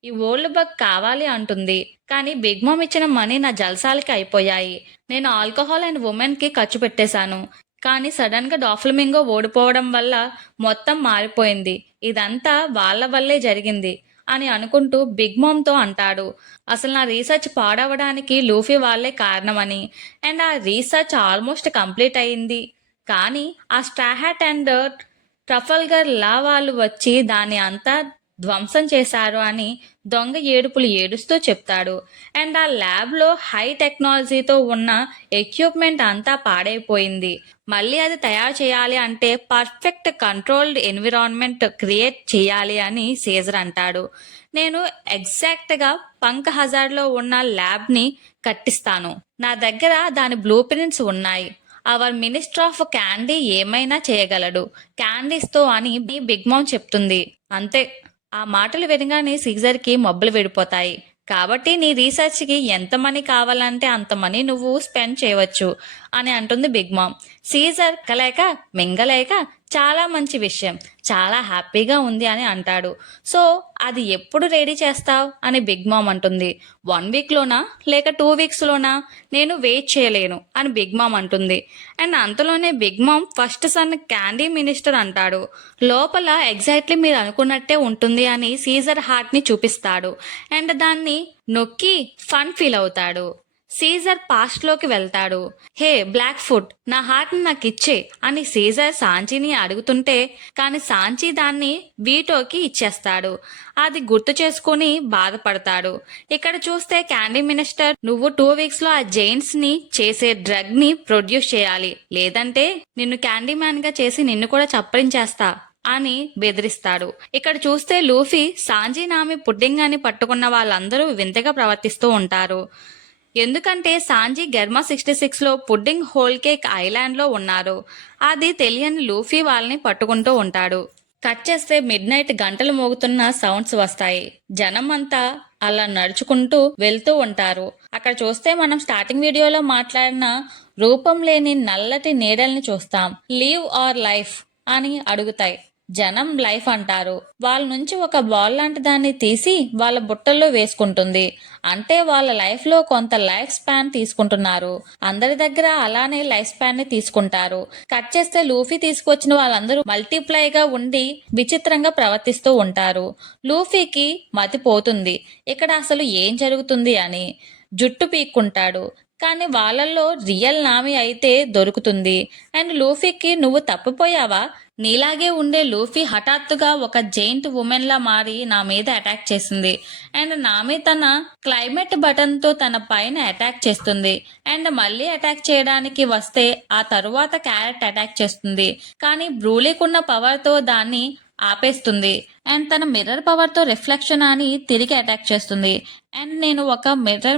ఈ ఓల్డ్ బగ్ కావాలి అంటుంది. కానీ బిగ్ మామ్ ఇచ్చిన మనీ నా జల్సాలకి అయిపోయాయి, నేను ఆల్కహాల్ అండ్ ఉమెన్ కి ఖర్చు పెట్టేశాను కానీ సడన్ గా డాఫ్లమింగో ఓడిపోవడం వల్ల మొత్తం మారిపోయింది, ఇదంతా వాళ్ళ వల్లే జరిగింది అని అనుకుంటూ బిగ్ మామ్ తో అంటాడు. అసలు నా రీసెర్చ్ పాడవడానికి లూఫీ వాళ్ళే కారణమని అండ్ ఆ రీసెర్చ్ ఆల్మోస్ట్ కంప్లీట్ అయింది కానీ ఆ స్ట్రాహాట్ అండ్ ట్రఫల్గర్ లా వాళ్ళు వచ్చి దాన్ని అంతా ధ్వంసం చేశారు అని దొంగ ఏడుపులు ఏడుస్తూ చెప్తాడు. అండ్ ఆ ల్యాబ్ లో హై టెక్నాలజీతో ఉన్న ఎక్విప్మెంట్ అంతా పాడైపోయింది, మళ్ళీ అది తయారు చేయాలి అంటే పర్ఫెక్ట్ కంట్రోల్డ్ ఎన్విరాన్మెంట్ క్రియేట్ చేయాలి అని సీజర్ అంటాడు. నేను ఎగ్జాక్ట్ గా పంక్ హజార్డ్ లో ఉన్న ల్యాబ్ ని కట్టిస్తాను, నా దగ్గర దాని బ్లూ ప్రింట్స్ ఉన్నాయి, అవర్ మినిస్టర్ ఆఫ్ క్యాండీ ఏమైనా చేయగలడు క్యాండీస్ తో అని బిగ్ మామ్ చెప్తుంది. అంతే, ఆ మాటలు వినగానే సీజర్ కి మొబ్బలు విడిపోతాయి. కాబట్టి నీ రీసెర్చ్కి ఎంత మనీ కావాలంటే అంత మనీ నువ్వు స్పెండ్ చేయవచ్చు అని అంటుంది బిగ్ మామ్. సీజర్ కలేక మింగలేక చాలా మంచి విషయం, చాలా హ్యాపీగా ఉంది అని అంటాడు. సో అది ఎప్పుడు రెడీ చేస్తావు అని బిగ్ మామ్ అంటుంది. 1 వీక్లోనా లేక 2 వీక్స్లోనా, నేను వెయిట్ చేయలేను అని బిగ్ మామ్ అంటుంది. అండ్ అంతలోనే Big Mom first son candy minister అంటాడు. లోపల ఎగ్జాక్ట్లీ మీరు అనుకున్నట్టే ఉంటుంది అని సీజర్ హార్ట్ని చూపిస్తాడు. అండ్ దాన్ని నొక్కి ఫన్ ఫీల్ అవుతాడు. సీజర్ పాస్ట్లోకి వెళ్తాడు. హే బ్లాక్ ఫుట్, నా హార్ట్ని నాకు ఇచ్చే అని సీజర్ సాంచీని అడుగుతుంటే కానీ సాంచీ దాన్ని వీటోకి ఇచ్చేస్తాడు. అది గుర్తు చేసుకుని బాధపడతాడు. ఇక్కడ చూస్తే క్యాండీ మినిస్టర్, నువ్వు 2 వీక్స్లో ఆ జైంట్స్ని చేసే డ్రగ్ని ప్రొడ్యూస్ చేయాలి, లేదంటే నిన్ను క్యాండీ మ్యాన్గా చేసి నిన్ను కూడా చప్పరించేస్తా అని బెదిరిస్తాడు. ఇక్కడ చూస్తే లూఫీ సాంజీ నామి పుడ్డింగ్ అని పట్టుకున్న వాళ్ళందరూ వింతగా ప్రవర్తిస్తూ ఉంటారు. ఎందుకంటే సాంజీ గర్మా 66లో పుడ్డింగ్ హోల్ కేక్ ఐలాండ్లో ఉన్నారు. అది తెలియని లూఫీ వాళ్ళని పట్టుకుంటూ ఉంటాడు. కట్ చేస్తే మిడ్ నైట్ గంటలు మోగుతున్న సౌండ్స్ వస్తాయి. జనం అంతా అలా నడుచుకుంటూ వెళ్తూ ఉంటారు. అక్కడ చూస్తే మనం స్టార్టింగ్ వీడియోలో మాట్లాడిన రూపం లేని నల్లటి నీడల్ని చూస్తాం. లీవ్ ఆర్ లైఫ్ అని అడుగుతాయి. జనం లైఫ్ అంటారు. వాళ్ళ నుంచి ఒక బాల్ లాంటి దాన్ని తీసి వాళ్ళ బుట్టల్లో వేసుకుంటుంది. అంటే వాళ్ళ లైఫ్ లో కొంత లైఫ్ స్పాన్ తీసుకుంటున్నారు. అందరి దగ్గర అలానే లైఫ్ స్పాన్ ని తీసుకుంటారు. కట్ చేస్తే లూఫీ తీసుకొచ్చిన వాళ్ళందరూ మల్టీప్లైగా ఉండి విచిత్రంగా ప్రవర్తిస్తూ ఉంటారు. లూఫీకి మతిపోతుంది ఇక్కడ అసలు ఏం జరుగుతుంది అని. జుట్టు పీక్కుంటాడు. కానీ వాళ్ళల్లో రియల్ నామి అయితే దొరుకుతుంది. అండ్ లూఫీకి, నువ్వు తప్పిపోయావా, నీలాగే ఉండే లూఫీ హఠాత్తుగా ఒక జైంట్ ఉమెన్ లా మారి నా మీద అటాక్ చేసింది. అండ్ నామి తన క్లైమేట్ బటన్ తో తన పైన అటాక్ చేస్తుంది. అండ్ మళ్ళీ అటాక్ చేయడానికి వస్తే ఆ తరువాత క్యారెట్ అటాక్ చేస్తుంది. కానీ బ్రూలీకున్న పవర్ తో దాన్ని ఆపేస్తుంది. అండ్ తన మిర్రర్ పవర్ తో రిఫ్లెక్షన్ అని తిరిగి అటాక్ చేస్తుంది. అండ్ నేను ఒక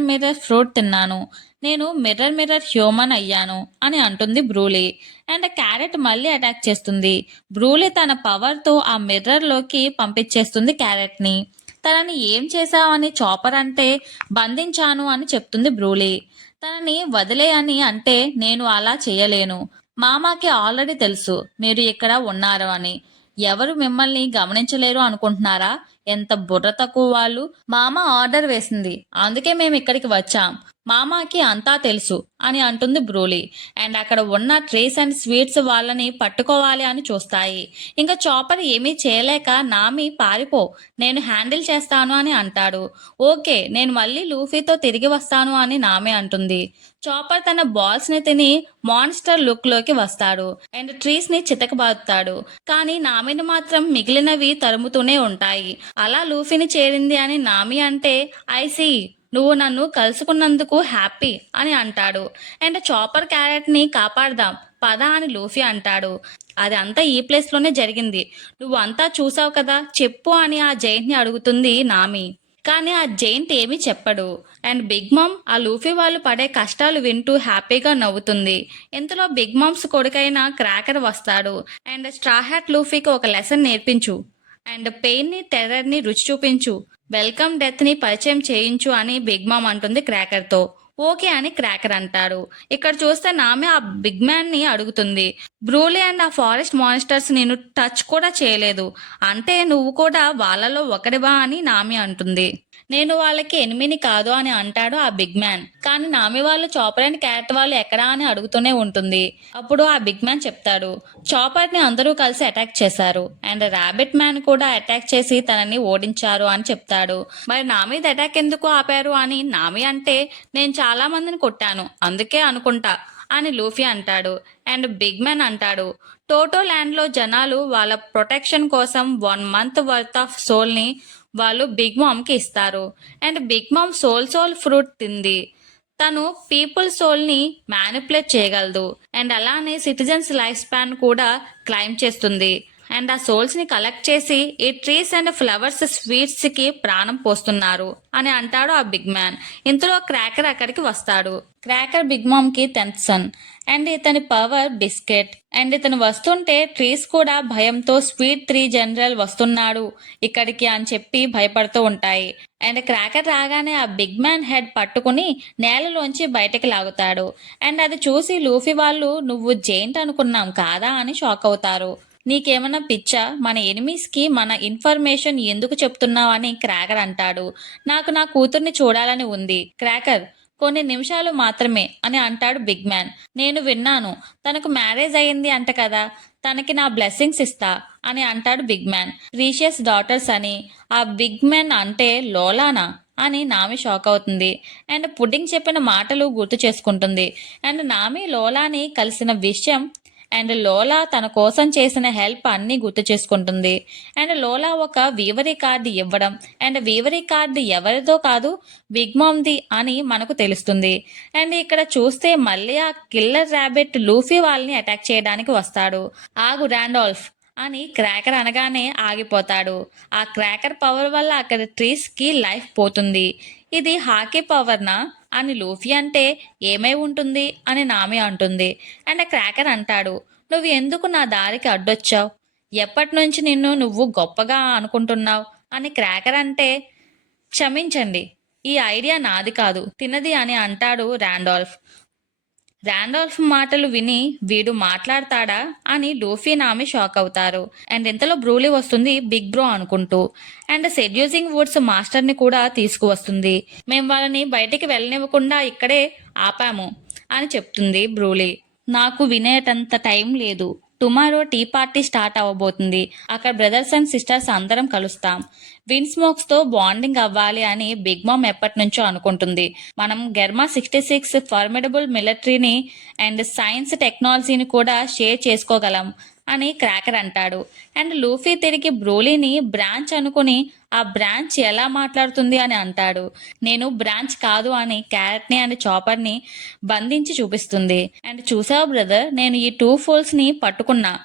మిర్రర్ ఫ్రూట్ తిన్నాను, నేను మిర్రర్ హ్యూమన్ అయ్యాను అని అంటుంది బ్రూలీ. అండ్ క్యారెట్ మళ్ళీ అటాక్ చేస్తుంది. బ్రూలీ తన పవర్ తో ఆ మిర్రర్ లోకి పంపించేస్తుంది క్యారెట్ ని. తనని ఏం చేశావని చాపర్ అంటే బంధించాను అని చెప్తుంది బ్రూలీ. తనని వదిలే అని అంటే నేను అలా చేయలేను. మామాకి ఆల్రెడీ తెలుసు మీరు ఇక్కడ ఉన్నారు అని. ఎవరు మిమ్మల్ని గమనించలేరు అనుకుంటున్నారా? ఎంత బుర్ర తక్కువ వాళ్ళు. మామ ఆర్డర్ వేసింది, అందుకే మేము ఇక్కడికి వచ్చాం. మామాకి అంతా తెలుసు అని అంటుంది బ్రూలీ. అండ్ అక్కడ ఉన్న ట్రేస్ అండ్ స్వీట్స్ వాళ్ళని పట్టుకోవాలి అని చూస్తాయి. ఇంకా చాపర్ ఏమీ చేయలేక నామి పారిపో, నేను హ్యాండిల్ చేస్తాను అని అంటాడు. ఓకే, నేను మళ్ళీ లూఫీతో తిరిగి వస్తాను అని నామే అంటుంది. చాపర్ తన బాల్స్ ని తిని మాన్స్టర్ లుక్ లోకి వస్తాడు. అండ్ ట్రీస్ ని చితకబాదుతాడు. కానీ నామిని మాత్రం మిగిలినవి తరుముతూనే ఉంటాయి. అలా లూఫీని చేరింది అని నామి అంటే, ఐసీ, నువ్వు నన్ను కలుసుకున్నందుకు హ్యాపీ అని అంటాడు. అండ్ చాపర్ క్యారెట్ ని కాపాడదాం పద అని లూఫీ అంటాడు. అది అంతా ఈ ప్లేస్ లోనే జరిగింది, నువ్వు అంతా చూసావు కదా, చెప్పు అని ఆ జైంట్ ని అడుగుతుంది నామి. కానీ ఆ జైంట్ ఏమీ చెప్పడు. అండ్ బిగ్ మామ్ ఆ లూఫీ వాళ్ళు పడే కష్టాలు వింటూ హ్యాపీగా నవ్వుతుంది. ఇంతలో బిగ్ మామ్స్ కొడుకైన క్రాకర్ వస్తాడు. అండ్ స్ట్రా హ్యాట్ లూఫీకి ఒక లెసన్ నేర్పించు, అండ్ పెయిన్ ని టెర్రర్ ని రుచి చూపించు, వెల్కమ్ డెత్ ని పరిచయం చేయించు అని బిగ్ మామ్ అంటుంది క్రాకర్ తో. ఓకే అని క్రాకర్ అంటాడు. ఇక్కడ చూస్తే నామే ఆ బిగ్ మ్యాన్ ని అడుగుతుంది, బ్రూలీ అండ్ ఆ ఫారెస్ట్ మాన్స్టర్స్ నేను టచ్ కూడా చేయలేదు, అంటే నువ్వు కూడా వాళ్ళలో ఒకడివా అని నామి అంటుంది. నేను వాళ్ళకి ఎనిమిని కాదు అని అంటాడు ఆ బిగ్ మ్యాన్. కానీ నామి వాళ్ళు చాపర్ అండ్ క్యారెట్ వాళ్ళు ఎక్కడా అని అడుగుతూనే ఉంటుంది. అప్పుడు ఆ బిగ్ మ్యాన్ చెప్తాడు, చాపర్ ని అందరూ కలిసి అటాక్ చేశారు. అండ్ రాబిట్ మ్యాన్ కూడా అటాక్ చేసి తనని ఓడించారు అని చెప్తాడు. మరి నా మీద అటాక్ ఎందుకు ఆపారు అని నామి అంటే, నేను చాలా మందిని కొట్టాను అందుకే అనుకుంటా అని లూఫీ అంటాడు. అండ్ బిగ్ మ్యాన్ అంటాడు, టోటో ల్యాండ్ లో జనాలు వాళ్ళ ప్రొటెక్షన్ కోసం 1 month వర్త్ ఆఫ్ సోల్ ని వాళ్ళు బిగ్ మామ్ కి ఇస్తారు. And big mom soul fruit తింది. తను పీపుల్ సోల్ ని మ్యానిపులేట్ చేయగలదు. అండ్ అలానే సిటిజన్స్ లైఫ్ స్పాన్ కూడా క్లైమ్ చేస్తుంది. అండ్ ఆ సోల్స్ ని కలెక్ట్ చేసి ఈ ట్రీస్ అండ్ ఫ్లవర్స్ స్వీట్స్ కి ప్రాణం పోస్తున్నారు అని అంటాడు ఆ బిగ్ మ్యాన్. ఇంతలో క్రాకర్ అక్కడికి వస్తాడు. క్రాకర్ బిగ్ మామ్ కి 10th సన్. అండ్ ఇతని పవర్ బిస్కెట్. అండ్ ఇతను వస్తుంటే ట్రీస్ కూడా భయంతో స్పీడ్ 3 జనరల్ వస్తున్నాడు ఇక్కడికి అని చెప్పి భయపడుతూ ఉంటాయి. అండ్ క్రాకర్ రాగానే ఆ బిగ్ మ్యాన్ హెడ్ పట్టుకుని నేలలోంచి బయటకి లాగుతాడు. అండ్ అది చూసి లూఫీ వాళ్ళు నువ్వు జెయింట్ అనుకున్నాం కాదా అని షాక్ అవుతారు. నీకేమన్నా పిచ్చా, మన ఎనిమీస్కి మన ఇన్ఫర్మేషన్ ఎందుకు చెప్తున్నావు అని క్రాకర్ అంటాడు. నాకు నా కూతుర్ని చూడాలని ఉంది క్రాకర్, కొన్ని నిమిషాలు మాత్రమే అని అంటాడు బిగ్ మ్యాన్. నేను విన్నాను తనకు మ్యారేజ్ అయింది అంట కదా, తనకి నా బ్లెస్సింగ్స్ ఇస్తా అని అంటాడు బిగ్ మ్యాన్. ప్రీషియస్ డాటర్స్ అని ఆ బిగ్ మ్యాన్ అంటే లోలానా అని నామి షాక్ అవుతుంది. అండ్ పుడ్డింగ్ చెప్పిన మాటలు గుర్తు చేసుకుంటుంది. అండ్ నామి లోలాని కలిసిన విషయం అండ్ లోలా తన కోసం చేసిన హెల్ప్ అన్నీ గుర్తు చేసుకుంటుంది. అండ్ లోలా ఒక వీవరీ కార్డు ఇవ్వడం అండ్ వీవరీ కార్డు ఎవరిదో కాదు బిగ్ మామ్ది అని మనకు తెలుస్తుంది. అండ్ ఇక్కడ చూస్తే మళ్ళీ ఆ కిల్లర్ ర్యాబిట్ లూఫీ వాళ్ళని అటాక్ చేయడానికి వస్తాడు. ఆగు రాండాల్ఫ్ అని క్రాకర్ అనగానే ఆగిపోతాడు. ఆ క్రాకర్ పవర్ వల్ల అక్కడ ట్రీస్ కి లైఫ్ పోతుంది. ఇది హాకీ పవర్నా అని లూఫీ అంటే ఏమై ఉంటుంది అని నామి అంటుంది. అండ్ క్రాకర్ అంటాడు, నువ్వు ఎందుకు నా దారికి అడ్డొచ్చావు, ఎప్పటి నుంచి నిన్ను నువ్వు గొప్పగా అనుకుంటున్నావు అని క్రాకర్ అంటే, క్షమించండి ఈ ఐడియా నాది కాదు తినది అని అంటాడు రాండాల్ఫ్. రాండాల్ఫ్ మాటలు విని వీడు మాట్లాడతాడా అని లూఫీ నామి షాక్ అవుతారు. అండ్ ఇంతలో బ్రూలీ వస్తుంది బిగ్ బ్రో అనుకుంటూ. అండ్ సెడ్యూసింగ్ వుడ్స్ మాస్టర్ని కూడా తీసుకువస్తుంది. మేం వాళ్ళని బయటికి వెళ్ళనివ్వకుండా ఇక్కడే ఆపాము అని చెప్తుంది బ్రూలీ. నాకు వినేటంత టైం లేదు. టుమారో టీ పార్టీ స్టార్ట్ అవ్వబోతుంది. అక్కడ బ్రదర్స్ అండ్ సిస్టర్స్ అందరం కలుస్తాం. విన్ స్మోక్స్ తో బాండింగ్ అవ్వాలి అని బిగ్ మామ్ ఎప్పటి నుంచో అనుకుంటుంది. మనం గెర్మా 66 ఫార్మిడబుల్ మిలిటరీని అండ్ సైన్స్ టెక్నాలజీని కూడా షేర్ చేసుకోగలం అని క్రాకర్ అంటాడు. అండ్ లూఫీ తిరిగి బ్రూలీని బ్రాంచ్ అనుకుని ఆ బ్రాంచ్ ఎలా మాట్లాడుతుంది అని అంటాడు. నేను బ్రాంచ్ కాదు అని క్యారెట్ని అండ్ చాపర్ని బంధించి చూపిస్తుంది. అండ్ చూసావు బ్రదర్, నేను ఈ 2 ఫూల్స్ని పట్టుకున్నా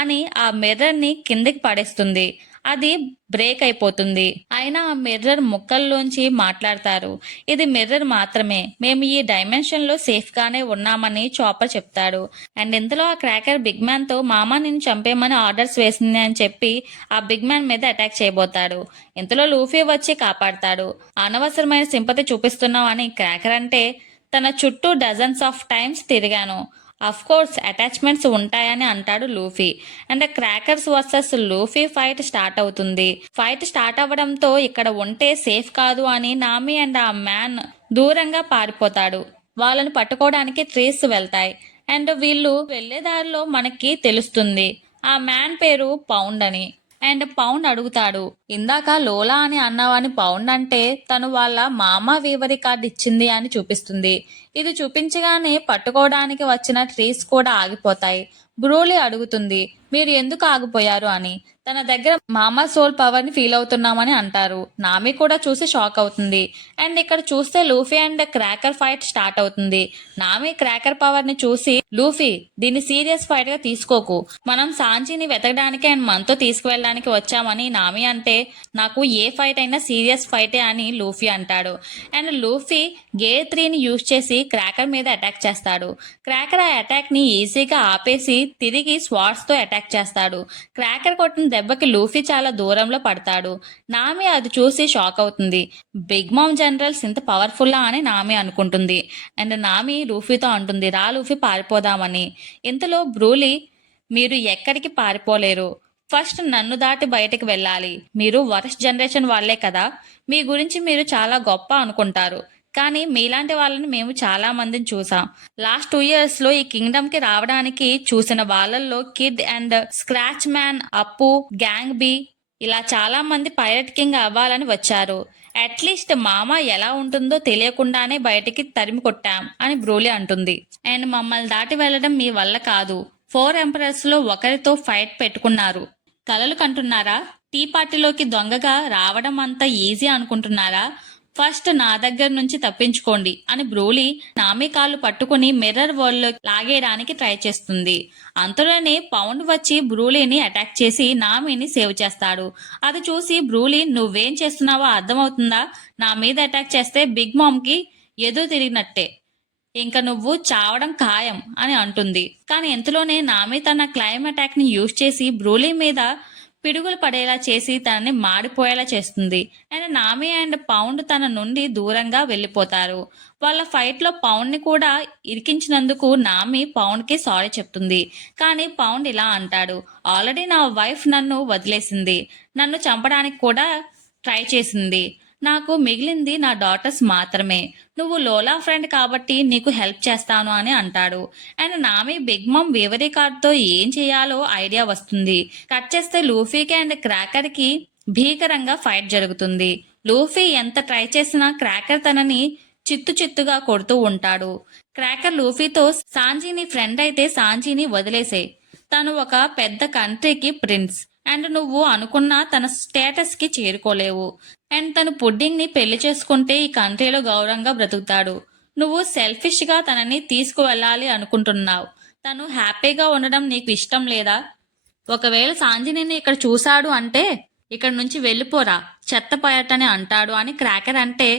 అని ఆ మిర్రర్ని కిందికి పడేస్తుంది. అది బ్రేక్ అయిపోతుంది. అయినా ఆ మిర్రర్ ముక్కల్లోంచి మాట్లాడతారు. ఇది మిర్రర్ మాత్రమే, మేము ఈ డైమెన్షన్ లో సేఫ్ గానే ఉన్నామని చాపర్ చెప్తాడు. అండ్ ఇంతలో ఆ క్రాకర్ బిగ్ మ్యాన్ తో మామా నిన్ను చంపేయమని ఆర్డర్స్ వేసింది అని చెప్పి ఆ బిగ్ మ్యాన్ మీద అటాక్ చేయబోతాడు. ఇంతలో లూఫీ వచ్చి కాపాడతాడు. అనవసరమైన సింపతి చూపిస్తున్నావు అని క్రాకర్ అంటే, తన చుట్టూ డజన్స్ ఆఫ్ టైమ్స్ తిరిగాను, అఫ్ కోర్స్ అటాచ్మెంట్స్ ఉంటాయని అంటాడు Luffy. And crackers versus Luffy fight start అవుతుంది. ఫైట్ స్టార్ట్ అవ్వడంతో ఇక్కడ ఉంటే సేఫ్ కాదు అని నామి అండ్ ఆ మ్యాన్ దూరంగా పారిపోతాడు. వాళ్ళని పట్టుకోవడానికి ట్రీస్ వెళ్తాయి. అండ్ వీళ్ళు వెళ్లే దారిలో మనకి తెలుస్తుంది ఆ మ్యాన్ పేరు పౌండ్ అని. అండ్ పౌండ్ అడుగుతాడు, ఇందాక లోలా అని అన్నావని పౌండ్ అంటే తను వాళ్ళ మామ వీవరీ కార్డ్ ఇచ్చింది అని చూపిస్తుంది. ఇది చూపించగానే పట్టుకోవడానికి వచ్చిన ట్రీస్ కూడా ఆగిపోతాయి. బ్రూలీ అడుగుతుంది, మీరు ఎందుకు ఆగిపోయారు అని. తన దగ్గర మామా సోల్ పవర్ ని ఫీల్ అవుతున్నామని అంటారు. నామి కూడా చూసి షాక్ అవుతుంది. అండ్ ఇక్కడ చూస్తే Luffy and cracker fight start అవుతుంది. నామి క్రాకర్ పవర్ ని చూసి, లూఫీ దీన్ని సీరియస్ ఫైట్ గా తీసుకోకు, మనం సాంజీని వెతకడానికి అండ్ మనతో తీసుకువెళ్ళడానికి వచ్చామని నామి అంటే, నాకు ఏ ఫైట్ అయినా సీరియస్ ఫైటే అని లూఫీ అంటాడు. అండ్ లూఫీ గేర్ 3ని యూజ్ చేసి క్రాకర్ మీద అటాక్ చేస్తాడు. క్రాకర్ ఆ అటాక్ ని ఈజీగా ఆపేసి తిరిగి స్వాట్స్ తో అటాక్ చేస్తాడు. క్రాకర్ కొట్టిన దెబ్బకి లూఫీ చాలా దూరంలో పడతాడు. నామి అది చూసి షాక్ అవుతుంది. బిగ్ మామ్ జనరల్స్ ఇంత పవర్ఫుల్లా అని నామి అనుకుంటుంది. అండ్ నామి లూఫీతో అంటుంది, రా లూఫీ పారిపోదామని. ఇంతలో బ్రూలీ, మీరు ఎక్కడికి పారిపోలేరు, ఫస్ట్ నన్ను దాటి బయటకు వెళ్ళాలి. మీరు వరస్ట్ జనరేషన్ వాళ్ళే కదా, మీ గురించి మీరు చాలా గొప్ప అనుకుంటారు, కానీ మీలాంటి వాళ్ళని మేము చాలా మందిని చూసాం. లాస్ట్ 2 years లో ఈ కింగ్డమ్ కి రావడానికి చూసిన వాళ్ళల్లో కిడ్ అండ్ స్క్రాచ్ మ్యాన్, అప్పు, గ్యాంగ్ బి ఇలా చాలా మంది పైరట్ కింగ్ అవ్వాలని వచ్చారు. అట్లీస్ట్ మామ ఎలా ఉంటుందో తెలియకుండానే బయటికి తరిమి కొట్టాం అని బ్రూలీ అంటుంది. అండ్ మమ్మల్ని దాటి వెళ్ళడం మీ వల్ల కాదు. 4 ఎంపరర్స్ లో ఒకరితో ఫైట్ పెట్టుకున్నారు. కలలు కంటున్నారా? టీ పార్టీలోకి దొంగగా రావడం అంత ఈజీ అనుకుంటున్నారా? ఫస్ట్ నా దగ్గర నుంచి తప్పించుకోండి అని బ్రూలీ నామి కాళ్ళు పట్టుకుని మిర్రర్ వరల్డ్ లో లాగేయడానికి ట్రై చేస్తుంది. అంతలోనే పౌండ్ వచ్చి బ్రూలీని అటాక్ చేసి నామిని సేవ్ చేస్తాడు. అది చూసి బ్రూలీ, నువ్వేం చేస్తున్నావో అర్థమవుతుందా? నా మీద అటాక్ చేస్తే బిగ్ మామ్ కి ఎదురు తిరిగినట్టే. ఇంక నువ్వు చావడం ఖాయం అని అంటుంది. కానీ ఇంతలోనే నామి తన క్లైమ్ అటాక్ ని యూజ్ చేసి బ్రూలీ మీద పిడుగులు పడేలా చేసి తనని మాడిపోయేలా చేస్తుంది. అండ్ నామి అండ్ పౌండ్ తన నుండి దూరంగా వెళ్ళిపోతారు. వాళ్ళ ఫైట్ లో పౌండ్ ని కూడా ఇరికించినందుకు నామి పౌండ్ కి సారీ చెప్తుంది. కానీ పౌండ్ ఇలా అంటాడు, ఆల్రెడీ నా వైఫ్ నన్ను వదిలేసింది, నన్ను చంపడానికి కూడా ట్రై చేసింది, నాకు మిగిలింది నా డాటర్స్ మాత్రమే, నువ్వు లోలా ఫ్రెండ్ కాబట్టి నీకు హెల్ప్ చేస్తాను అని అంటాడు. అండ్ నామి బిగ్ మమ్ వేవరీ కార్డ్తో ఏం చేయాలో ఐడియా వస్తుంది. కట్ చేస్తే లూఫీకి అండ్ క్రాకర్ కి భీకరంగా ఫైట్ జరుగుతుంది. లూఫీ ఎంత ట్రై చేసినా క్రాకర్ తనని చిత్తుగా కొడుతూ ఉంటాడు. క్రాకర్ లూఫీతో, సాంజీని ఫ్రెండ్ అయితే సాంజీని వదిలేసే, తను ఒక పెద్ద కంట్రీకి ప్రిన్స్ అండ్ నువ్వు అనుకున్న తన స్టేటస్ కి చేరుకోలేవు. అండ్ తను పుడ్డింగ్ ని పెళ్లి చేసుకుంటే ఈ కంట్రీలో గౌరవంగా బ్రతుకుతాడు. నువ్వు సెల్ఫిష్ గా తనని తీసుకువెళ్ళాలి అనుకుంటున్నావు. తను హ్యాపీగా ఉండడం నీకు ఇష్టం లేదా? ఒకవేళ సాంజీ నిన్ను ఇక్కడ చూశాడు అంటే ఇక్కడ నుంచి వెళ్ళిపోరా, చెత్త పయటని అంటాడు అని క్రాకర్ అంటే,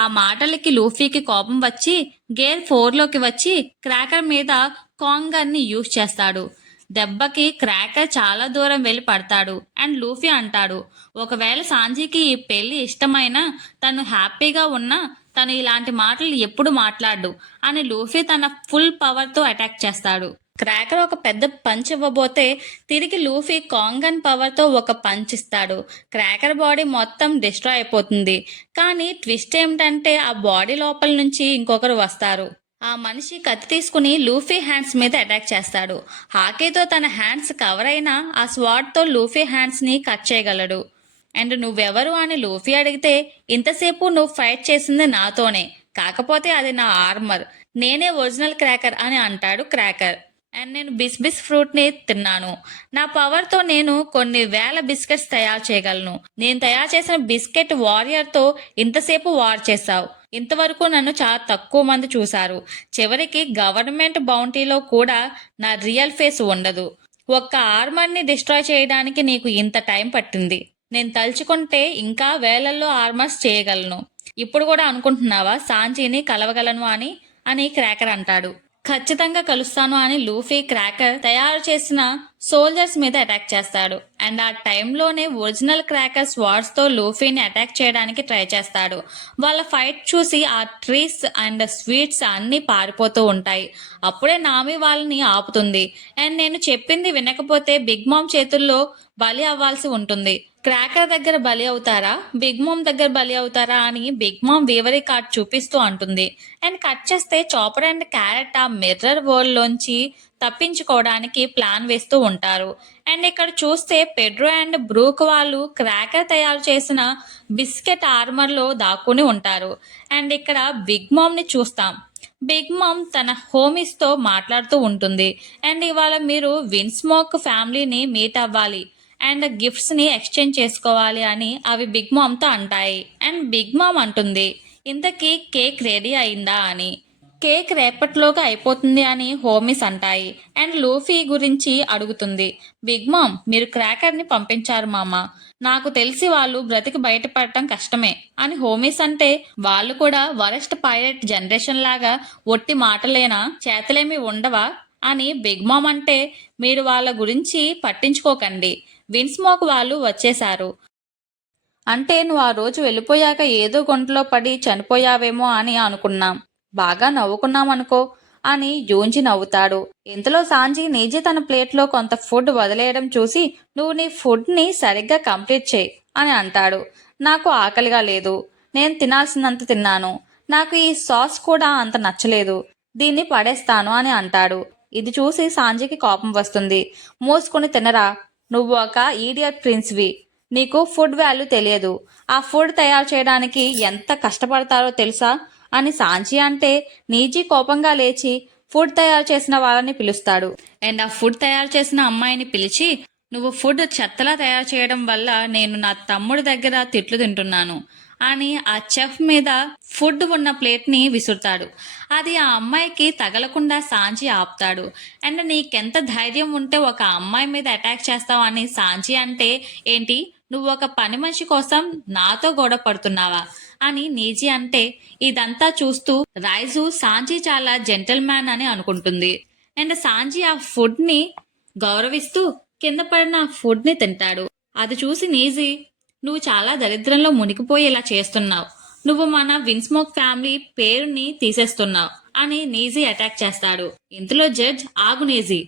ఆ మాటలకి లూఫీకి కోపం వచ్చి గేర్ 4లోకి వచ్చి క్రాకర్ మీద కాంగర్ ని యూజ్ చేస్తాడు. దెబ్బకి క్రాకర్ చాలా దూరం వెళ్ళి పడతాడు. అండ్ లూఫీ అంటాడు, ఒకవేళ సాంజీకి ఈ పెళ్లి ఇష్టమైనా, తను హ్యాపీగా ఉన్నా తను ఇలాంటి మాటలు ఎప్పుడు మాట్లాడు అని లూఫీ తన ఫుల్ పవర్ తో అటాక్ చేస్తాడు. క్రాకర్ ఒక పెద్ద పంచ్ ఇవ్వబోతే తిరిగి లూఫీ కాంగన్ పవర్ తో ఒక పంచ్ ఇస్తాడు. క్రాకర్ బాడీ మొత్తం డిస్ట్రాయ్ అయిపోతుంది. కానీ ట్విస్ట్ ఏమిటంటే ఆ బాడీ లోపల నుంచి ఇంకొకరు వస్తారు. ఆ మనిషి కత్తి తీసుకుని లూఫీ హ్యాండ్స్ మీద అటాక్ చేస్తాడు. హాకీతో తన హ్యాండ్స్ కవర్ అయినా ఆ స్వాడ్ తో లూఫీ హ్యాండ్స్ ని కట్ చేయగలడు. అండ్ నువ్వెవరు అని లూఫీ అడిగితే, ఇంతసేపు నువ్వు ఫైట్ చేసింది నాతోనే, కాకపోతే అది నా ఆర్మర్, నేనే ఒరిజినల్ క్రాకర్ అని అంటాడు క్రాకర్. అండ్ నేను బిస్ ఫ్రూట్ ని తిన్నాను, నా పవర్ తో నేను కొన్ని వేల బిస్కెట్స్ తయారు చేయగలను, నేను తయారు చేసిన బిస్కెట్ వారియర్ తో ఇంతసేపు వార్ చేశావు, ఇంతవరకు నన్ను చాలా తక్కువ మంది చూశారు, చివరికి గవర్నమెంట్ బౌంటీలో కూడా నా రియల్ ఫేస్ ఉండదు, ఒక్క ఆర్మర్ ని డిస్ట్రాయ్ చేయడానికి నీకు ఇంత టైం పట్టింది, నేను తలుచుకుంటే ఇంకా వేలల్లో ఆర్మర్స్ చేయగలను, ఇప్పుడు కూడా అనుకుంటున్నావా సాంజీని కలవగలను అని అని క్రాకర్ అంటాడు. ఖచ్చితంగా కలుస్తాను అని లూఫీ క్రాకర్ తయారు చేసిన సోల్జర్స్ మీద అటాక్ చేస్తాడు. అండ్ ఆ టైంలోనే ఒరిజినల్ క్రాకర్ స్వార్డ్స్ తో లూఫీని అటాక్ చేయడానికి ట్రై చేస్తాడు. వాళ్ళ ఫైట్ చూసి ఆ ట్రీస్ అండ్ స్వీట్స్ అన్ని పారిపోతూ ఉంటాయి. అప్పుడే నామి వాళ్ళని ఆపుతుంది. అండ్ నేను చెప్పింది వినకపోతే బిగ్ మామ్ చేతుల్లో బలి అవ్వాల్సి ఉంటుంది, క్రాకర్ దగ్గర బలి అవుతారా, బిగ్ మామ్ దగ్గర బలి అవుతారా అని బిగ్ మామ్ వేవరీ కార్డ్ చూపిస్తూ అంటుంది. అండ్ కట్ చేస్తే చాపర్ అండ్ క్యారెట్ ఆ మిర్రర్ వరల్డ్ లోంచి తప్పించుకోవడానికి ప్లాన్ వేస్తూ ఉంటారు. అండ్ ఇక్కడ చూస్తే పెడ్రో అండ్ బ్రూక్ వాళ్ళు క్రాకర్ తయారు చేసిన బిస్కెట్ ఆర్మర్ లో దాక్కుని ఉంటారు. అండ్ ఇక్కడ బిగ్ మామ్ ని చూస్తాం. బిగ్ మామ్ తన హోమీస్ తో మాట్లాడుతూ ఉంటుంది. అండ్ ఇవాళ మీరు విన్స్మోక్ ఫ్యామిలీని మీట్ అవ్వాలి అండ్ గిఫ్ట్స్ ని ఎక్స్చేంజ్ చేసుకోవాలి అని అవి బిగ్ మామ్ తో అంటాయి. అండ్ బిగ్ మామ్ అంటుంది, ఇంతకీ కేక్ రెడీ అయిందా అని. కేక్ రేపట్లోగా అయిపోతుంది అని హోమీస్ అంటాయి. అండ్ లూఫీ గురించి అడుగుతుంది. బిగ్ మామ్, మీరు క్రాకర్ ని పంపించారు మామ, నాకు తెలిసి వాళ్ళు బ్రతికి బయటపడటం కష్టమే అని హోమీస్ అంటే, వాళ్ళు కూడా వరస్ట్ పైరెట్ జనరేషన్ లాగా ఒట్టి మాటలేనా, చేతలేమి ఉండవా అని బిగ్ మామ్ అంటే, మీరు వాళ్ళ గురించి పట్టించుకోకండి, విన్స్మోక్ వాళ్ళు వచ్చేశారు అంటే నువ్వు ఆ రోజు వెళ్ళిపోయాక ఏదో గుంటలో పడి చనిపోయావేమో అని అనుకున్నాం, బాగా నవ్వుకున్నామనుకో అని యూంజి నవ్వుతాడు. ఇంతలో సాంజీ నీజీ తన ప్లేట్లో కొంత ఫుడ్ వదిలేయడం చూసి, నువ్వు నీ ఫుడ్ ని సరిగ్గా కంప్లీట్ చేయి అని అంటాడు. నాకు ఆకలిగా లేదు, నేను తినాల్సినంత తిన్నాను, నాకు ఈ సాస్ కూడా అంత నచ్చలేదు, దీన్ని పడేస్తాను అని అంటాడు. ఇది చూసి సాంజీకి కోపం వస్తుంది. మూసుకుని తినరా, నువ్వు ఒక ఈడియట్ ప్రిన్స్వి, నీకు ఫుడ్ వాల్యూ తెలియదు, ఆ ఫుడ్ తయారు చేయడానికి ఎంత కష్టపడతారో తెలుసా అని సాంజీ అంటే, నీజీ కోపంగా లేచి ఫుడ్ తయారు చేసిన వాళ్ళని పిలుస్తాడు. అండ్ ఆ ఫుడ్ తయారు చేసిన అమ్మాయిని పిలిచి, నువ్వు ఫుడ్ చెత్తలా తయారు చేయడం వల్ల నేను నా తమ్ముడి దగ్గర తిట్లు తింటున్నాను అని ఆ చెఫ్ మీద ఫుడ్ ఉన్న ప్లేట్ ని విసురుతాడు. అది ఆ అమ్మాయికి తగలకుండా సాంజీ ఆపుతాడు. అండ్ నీకెంత ధైర్యం ఉంటే ఒక అమ్మాయి మీద అటాక్ చేస్తావు అని సాంజీ అంటే, ఏంటి నువ్వు ఒక పని మనిషి కోసం నాతో గొడవ పడుతున్నావా అని నీజీ అంటే, ఇదంతా చూస్తూ రైజు సాంజీ చాలా జెంటల్‌మ్యాన్ అని అనుకుంటుంది. అండ్ సాంజీ ఆ ఫుడ్‌ని గౌరవిస్తూ కింద పడిన ఆ ఫుడ్‌ని తింటాడు. అది చూసి నీజీ, నువ్వు చాలా దరిద్రంలో మునిగిపోయి ఇలా చేస్తున్నావు. నువ్వు మన విన్స్మోక్ ఫ్యామిలీ పేరుని తీసేస్తున్నావు అని నీజీ అటాక్ చేస్తాడు. ఇంతలో జడ్జ్, ఆగు నీజీ,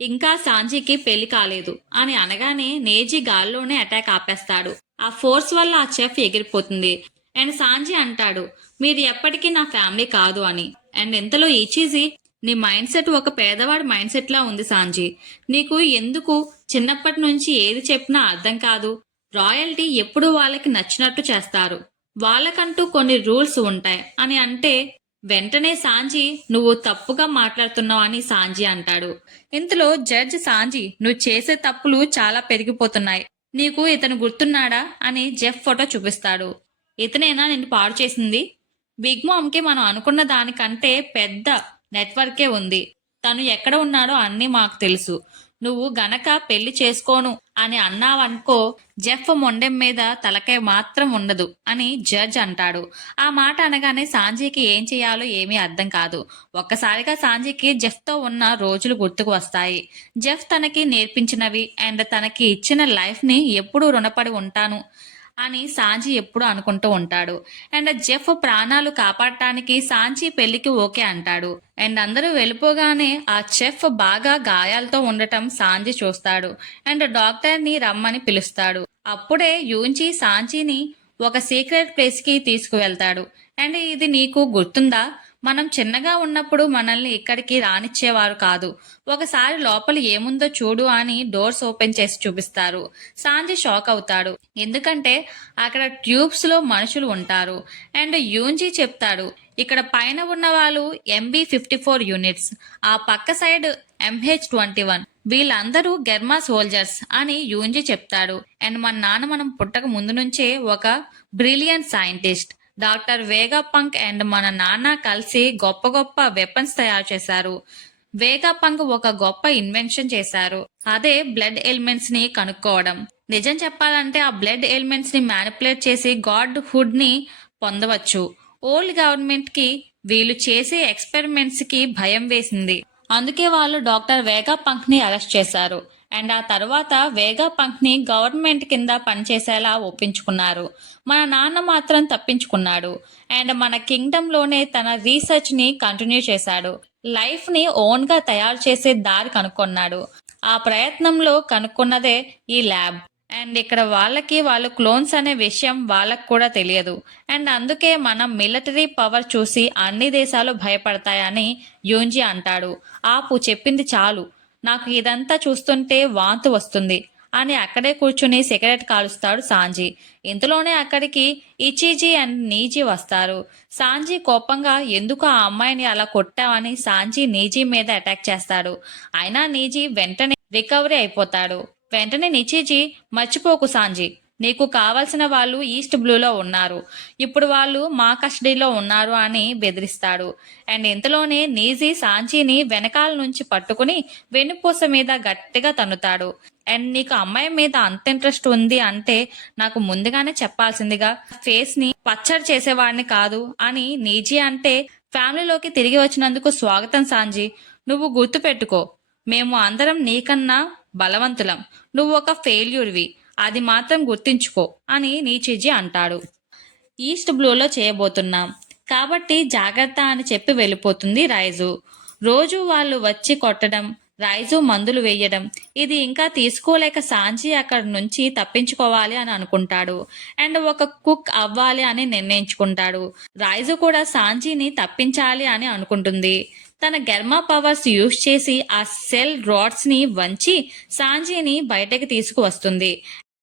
ఇంకా సాంజీకి పెళ్లి కాలేదు అని అనగానే నేజీ గాల్లోనే అటాక్ ఆపేస్తాడు. ఆ ఫోర్స్ వల్ల ఆ చెఫ్ ఎగిరిపోతుంది. అండ్ సాంజీ అంటాడు, మీరు ఎప్పటికీ నా ఫ్యామిలీ కాదు అని. అండ్ ఇంతలో ఈచీజీ, నీ మైండ్ సెట్ ఒక పేదవాడి మైండ్ సెట్ లా ఉంది సాంజీ. నీకు ఎందుకు చిన్నప్పటి నుంచి ఏది చెప్పినా అర్థం కాదు. రాయల్టీ ఎప్పుడు వాళ్ళకి నచ్చినట్టు చేస్తారు. వాళ్ళకంటూ కొన్ని రూల్స్ ఉంటాయి అని అంటే వెంటనే సాంజీ, నువ్వు తప్పుగా మాట్లాడుతున్నావు అని సాంజీ అంటాడు. ఇంతలో జడ్జ్, సాంజీ, నువ్వు చేసే తప్పులు చాలా పెరిగిపోతున్నాయి. నీకు ఇతను గుర్తున్నాడా అని జెఫ్ ఫోటో చూపిస్తాడు. ఇతనేనా నిన్ను పాడు చేసింది? బిగ్ మామ్కి మనం అనుకున్న దానికంటే పెద్ద నెట్వర్కే ఉంది. తను ఎక్కడ ఉన్నాడో అన్నీ మాకు తెలుసు. నువ్వు గనక పెళ్లి చేసుకోను అని అన్నావనుకో, జెఫ్ మొండెం మీద తలకాయ మాత్రం ఉండదు అని జడ్జ్ అంటాడు. ఆ మాట అనగానే సాంజీకి ఏం చేయాలో ఏమీ అర్థం కాదు. ఒక్కసారిగా సాంజీకి జెఫ్తో ఉన్న రోజులు గుర్తుకు వస్తాయి. జెఫ్ తనకి నేర్పించినవి అండ్ తనకి ఇచ్చిన లైఫ్ని ఎప్పుడూ రుణపడి ఉంటాను అని సాంజీ ఎప్పుడు అనుకుంటూ ఉంటాడు. అండ్ జెఫ్ ప్రాణాలు కాపాడటానికి సాంజీ పెళ్లికి ఓకే అంటాడు. అండ్ అందరూ వెళ్ళిపోగానే ఆ చెఫ్ బాగా గాయాలతో ఉండటం సాంజీ చూస్తాడు. అండ్ డాక్టర్ని రమ్మని పిలుస్తాడు. అప్పుడే యూంజీ సాంజీని ఒక సీక్రెట్ ప్లేస్ కి తీసుకువెళ్తాడు. అండ్ ఇది నీకు గుర్తుందా, మనం చిన్నగా ఉన్నప్పుడు మనల్ని ఇక్కడికి రానిచ్చేవారు కాదు. ఒకసారి లోపల ఏముందో చూడు అని డోర్స్ ఓపెన్ చేసి చూపిస్తారు. సాంజీ షాక్ అవుతాడు. ఎందుకంటే అక్కడ ట్యూబ్స్ లో మనుషులు ఉంటారు. అండ్ యూంజీ చెప్తాడు, ఇక్కడ పైన ఉన్న వాళ్ళు MB54 యూనిట్స్, ఆ పక్క సైడ్ MH21, వీళ్ళందరూ గెర్మా సోల్జర్స్ అని యూంజీ చెప్తాడు. అండ్ మన నాన్న మనం పుట్టక ముందు నుంచే ఒక బ్రిలియంట్ సైంటిస్ట్. డాక్టర్ వేగాపంక్ అండ్ మన నాన్న కలిసి గొప్ప గొప్ప వెపన్స్ తయారు చేశారు. వేగాపంక్ ఒక గొప్ప ఇన్వెన్షన్ చేశారు. అదే బ్లడ్ ఎలిమెంట్స్ ని కనుక్కోవడం. నిజం చెప్పాలంటే ఆ బ్లడ్ ఎలిమెంట్స్ ని మ్యానిపులేట్ చేసి గాడ్ హుడ్ ని పొందవచ్చు. ఓల్డ్ గవర్నమెంట్ కి వీళ్ళు చేసే ఎక్స్పెరిమెంట్స్ కి భయం వేసింది. అందుకే వాళ్ళు డాక్టర్ వేగాపంక్ ని అరెస్ట్ చేశారు. అండ్ ఆ తర్వాత వేగాపంక్ ని గవర్నమెంట్ కింద పనిచేసేలా ఒప్పించుకున్నారు. మన నాన్న మాత్రం తప్పించుకున్నాడు. అండ్ మన కింగ్డమ్ లోనే తన రీసెర్చ్ ని కంటిన్యూ చేశాడు. లైఫ్ ని ఓన్ గా తయారు చేసే దారి కనుక్కున్నాడు. ఆ ప్రయత్నంలో కనుక్కున్నదే ఈ ల్యాబ్. అండ్ ఇక్కడ వాళ్ళు క్లోన్స్ అనే విషయం వాళ్ళకు కూడా తెలియదు. అండ్ అందుకే మనం మిలిటరీ పవర్ చూసి అన్ని దేశాలు భయపడతాయని యూంజీ అంటాడు. ఆపు, చెప్పింది చాలు, నాకు ఇదంతా చూస్తుంటే వాంతు వస్తుంది అని అక్కడే కూర్చుని సిగరెట్ కాలుస్తాడు సాంజీ. ఇంతలోనే అక్కడికి ఇచీజీ అండ్ నీజీ వస్తారు. సాంజీ కోపంగా, ఎందుకు ఆ అమ్మాయిని అలా కొట్టావని సాంజీ నీజీ మీద అటాక్ చేస్తాడు. అయినా నీజీ వెంటనే రికవరీ అయిపోతాడు. వెంటనే నిచీజీ, మర్చిపోకు సాంజీ, నీకు కావలసిన వాళ్ళు ఈస్ట్ బ్లూలో ఉన్నారు. ఇప్పుడు వాళ్ళు మా కస్టడీలో ఉన్నారు అని బెదిరిస్తాడు. అండ్ ఇంతలోనే నీజీ సాంజీని వెనకాల నుంచి పట్టుకుని వెన్నుపూస మీద గట్టిగా తన్నుతాడు. అండ్ నీకు అమ్మాయి మీద అంత ఇంట్రెస్ట్ ఉంది అంటే నాకు ముందుగానే చెప్పాల్సిందిగా, ఫేస్ ని పచ్చడి చేసేవాడిని కాదు అని నీజీ అంటే, ఫ్యామిలీలోకి తిరిగి వచ్చినందుకు స్వాగతం సాంజీ. నువ్వు గుర్తు పెట్టుకో, మేము అందరం నీకన్నా బలవంతులం. నువ్వు ఒక ఫెయిల్యూర్వి, అది మాత్రం గుర్తించుకో అని నీచిజీ అంటాడు. ఈస్ట్ బ్లూలో చేయబోతున్నాం కాబట్టి జాగ్రత్త అని చెప్పి వెళ్ళిపోతుంది రైజు. రోజు వాళ్ళు వచ్చి కొట్టడం, రైజు మందులు వేయడం, ఇది ఇంకా తీసుకోలేక సాంజీ అక్కడి నుంచి తప్పించుకోవాలి అని అనుకుంటాడు. అండ్ ఒక కుక్ అవ్వాలి అని నిర్ణయించుకుంటాడు. రైజు కూడా సాంజీని తప్పించాలి అని అనుకుంటుంది. తన గెర్మా పవర్స్ యూజ్ చేసి ఆ సెల్ రాడ్స్ ని వంచి సాంజీని బయటకి తీసుకువస్తుంది.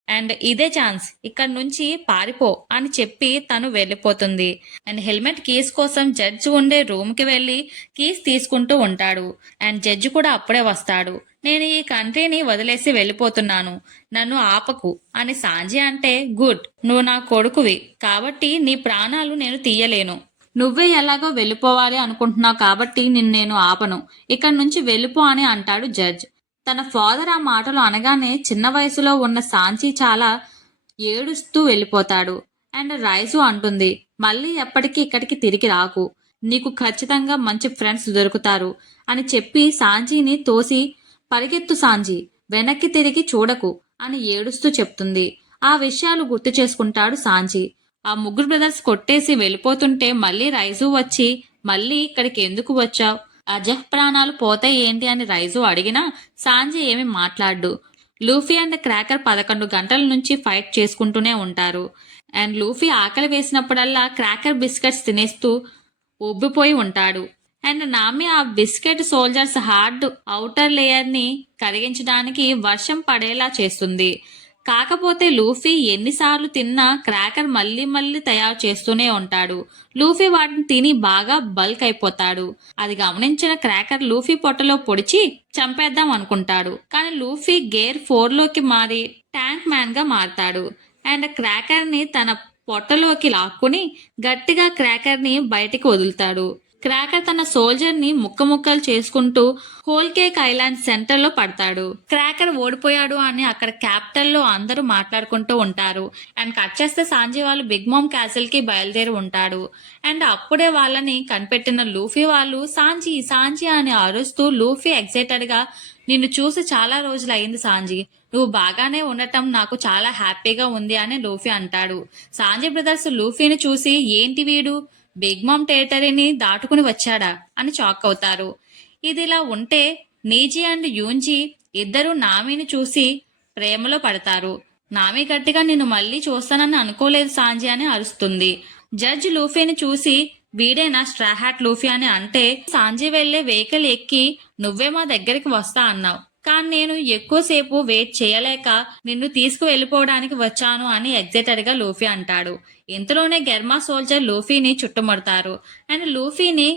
అండ్ ఇదే ఛాన్స్, ఇక్కడ నుంచి పారిపో అని చెప్పి తను వెళ్ళిపోతుంది. అండ్ హెల్మెట్ కీస్ కోసం జడ్జ్ ఉండే రూమ్ కి వెళ్లి కీస్ తీసుకుంటూ ఉంటాడు. అండ్ జడ్జ్ కూడా అప్పుడే వస్తాడు. నేను ఈ కంట్రీని వదిలేసి వెళ్ళిపోతున్నాను, నన్ను ఆపకు అని సాంజీ అంటే, గుడ్, నువ్వు నా కొడుకువి కాబట్టి నీ ప్రాణాలు నేను తీయలేను. నువ్వే ఎలాగో వెళ్ళిపోవాలి అనుకుంటున్నావు కాబట్టి నేను ఆపను. ఇక్కడి నుంచి వెళ్ళిపో అని అంటాడు జడ్జ్. తన ఫాదర్ ఆ మాటలు అనగానే చిన్న వయసులో ఉన్న సాంజీ చాలా ఏడుస్తూ వెళ్ళిపోతాడు. అండ్ రైజు అంటుంది, మళ్ళీ ఎప్పటికీ ఇక్కడికి తిరిగి రాకు, నీకు ఖచ్చితంగా మంచి ఫ్రెండ్స్ దొరుకుతారు అని చెప్పి సాంజీని తోసి, పరిగెత్తు సాంజీ, వెనక్కి తిరిగి చూడకు అని ఏడుస్తూ చెప్తుంది. ఆ విషయాలు గుర్తు చేసుకుంటాడు సాంజీ. ఆ ముగ్గురు బ్రదర్స్ కొట్టేసి వెళ్ళిపోతుంటే మళ్ళీ రైజు వచ్చి, మళ్ళీ ఇక్కడికి ఎందుకు వచ్చావు, అజహ్ ప్రాణాలు పోతాయి ఏంటి అని రైజు అడిగినా సాంజీ ఏమి మాట్లాడు. లూఫీ అండ్ క్రాకర్ 11 గంటల నుంచి ఫైట్ చేసుకుంటూనే ఉంటారు. అండ్ లూఫీ ఆకలి వేసినప్పుడల్లా క్రాకర్ బిస్కెట్స్ తినేస్తూ ఉబ్బిపోయి ఉంటాడు. అండ్ నామి ఆ biscuit soldiers hard outer layer ని కరిగించడానికి వర్షం పడేలా చేస్తుంది. కాకపోతే లూఫీ ఎన్నిసార్లు తిన్నా క్రాకర్ మళ్ళీ మళ్ళీ తయారు చేస్తూనే ఉంటాడు. లూఫీ వాటిని తిని బాగా బల్క్ అయిపోతాడు. అది గమనించిన క్రాకర్ లూఫీ పొట్టలో పొడిచి చంపేద్దాం అనుకుంటాడు. కానీ లూఫీ గేర్ 4లోకి మారి ట్యాంక్ మ్యాన్ గా మారతాడు. అండ్ క్రాకర్ ని తన పొట్టలోకి లాక్కుని గట్టిగా క్రాకర్ ని బయటికి వదులుతాడు. క్రాకర్ తన సోల్జర్ ని ముక్కలు చేసుకుంటూ హోల్ కేక్ ఐలాండ్ సెంటర్ లో పడతాడు. క్రాకర్ ఓడిపోయాడు అని అక్కడ క్యాపిటల్ లో అందరూ మాట్లాడుకుంటూ ఉంటారు. అండ్ కట్ చేస్తే సాంజీ వాళ్ళు బిగ్ మామ్ క్యాసిల్ కి బయలుదేరి ఉంటాడు. అండ్ అప్పుడే వాళ్ళని కనిపెట్టిన లూఫీ వాళ్ళు సాంజీ సాంజీ అని అరుస్తూ, లూఫీ ఎక్సైటెడ్ గా, నిన్ను చూసి చాలా రోజులు అయింది సాంజీ, నువ్వు బాగానే ఉండటం నాకు చాలా హ్యాపీగా ఉంది అని లూఫీ అంటాడు. సాంజీ బ్రదర్స్ లూఫీని చూసి, ఏంటి వీడు బిగ్ మామ్ టెరిటరీని దాటుకుని వచ్చాడా అని షాక్ అవుతారు. ఇదిలా ఉంటే నీజీ అండ్ యూంజీ ఇద్దరు నామీని చూసి ప్రేమలో పడతారు. నామీ గట్టిగా, నిన్ను మళ్ళీ చూస్తానని అనుకోలేదు సాంజీ అని అరుస్తుంది. జడ్జ్ లూఫీని చూసి, వీడేనా స్ట్రాహాట్ లూఫీ అని అంటే, సాంజీ వెళ్లే వెహికల్ ఎక్కి నువ్వే మా దగ్గరికి వస్తా అన్నావు, కానీ నేను ఎక్కువసేపు వెయిట్ చేయలేక నిన్ను తీసుకువెళ్ళిపోవడానికి వచ్చాను అని ఎగ్జైటెడ్ గా లూఫీ అంటాడు. ఇంతలోనే గెర్మా సోల్జర్ లూఫీని చుట్టుముడతారు అండ్ లూఫీని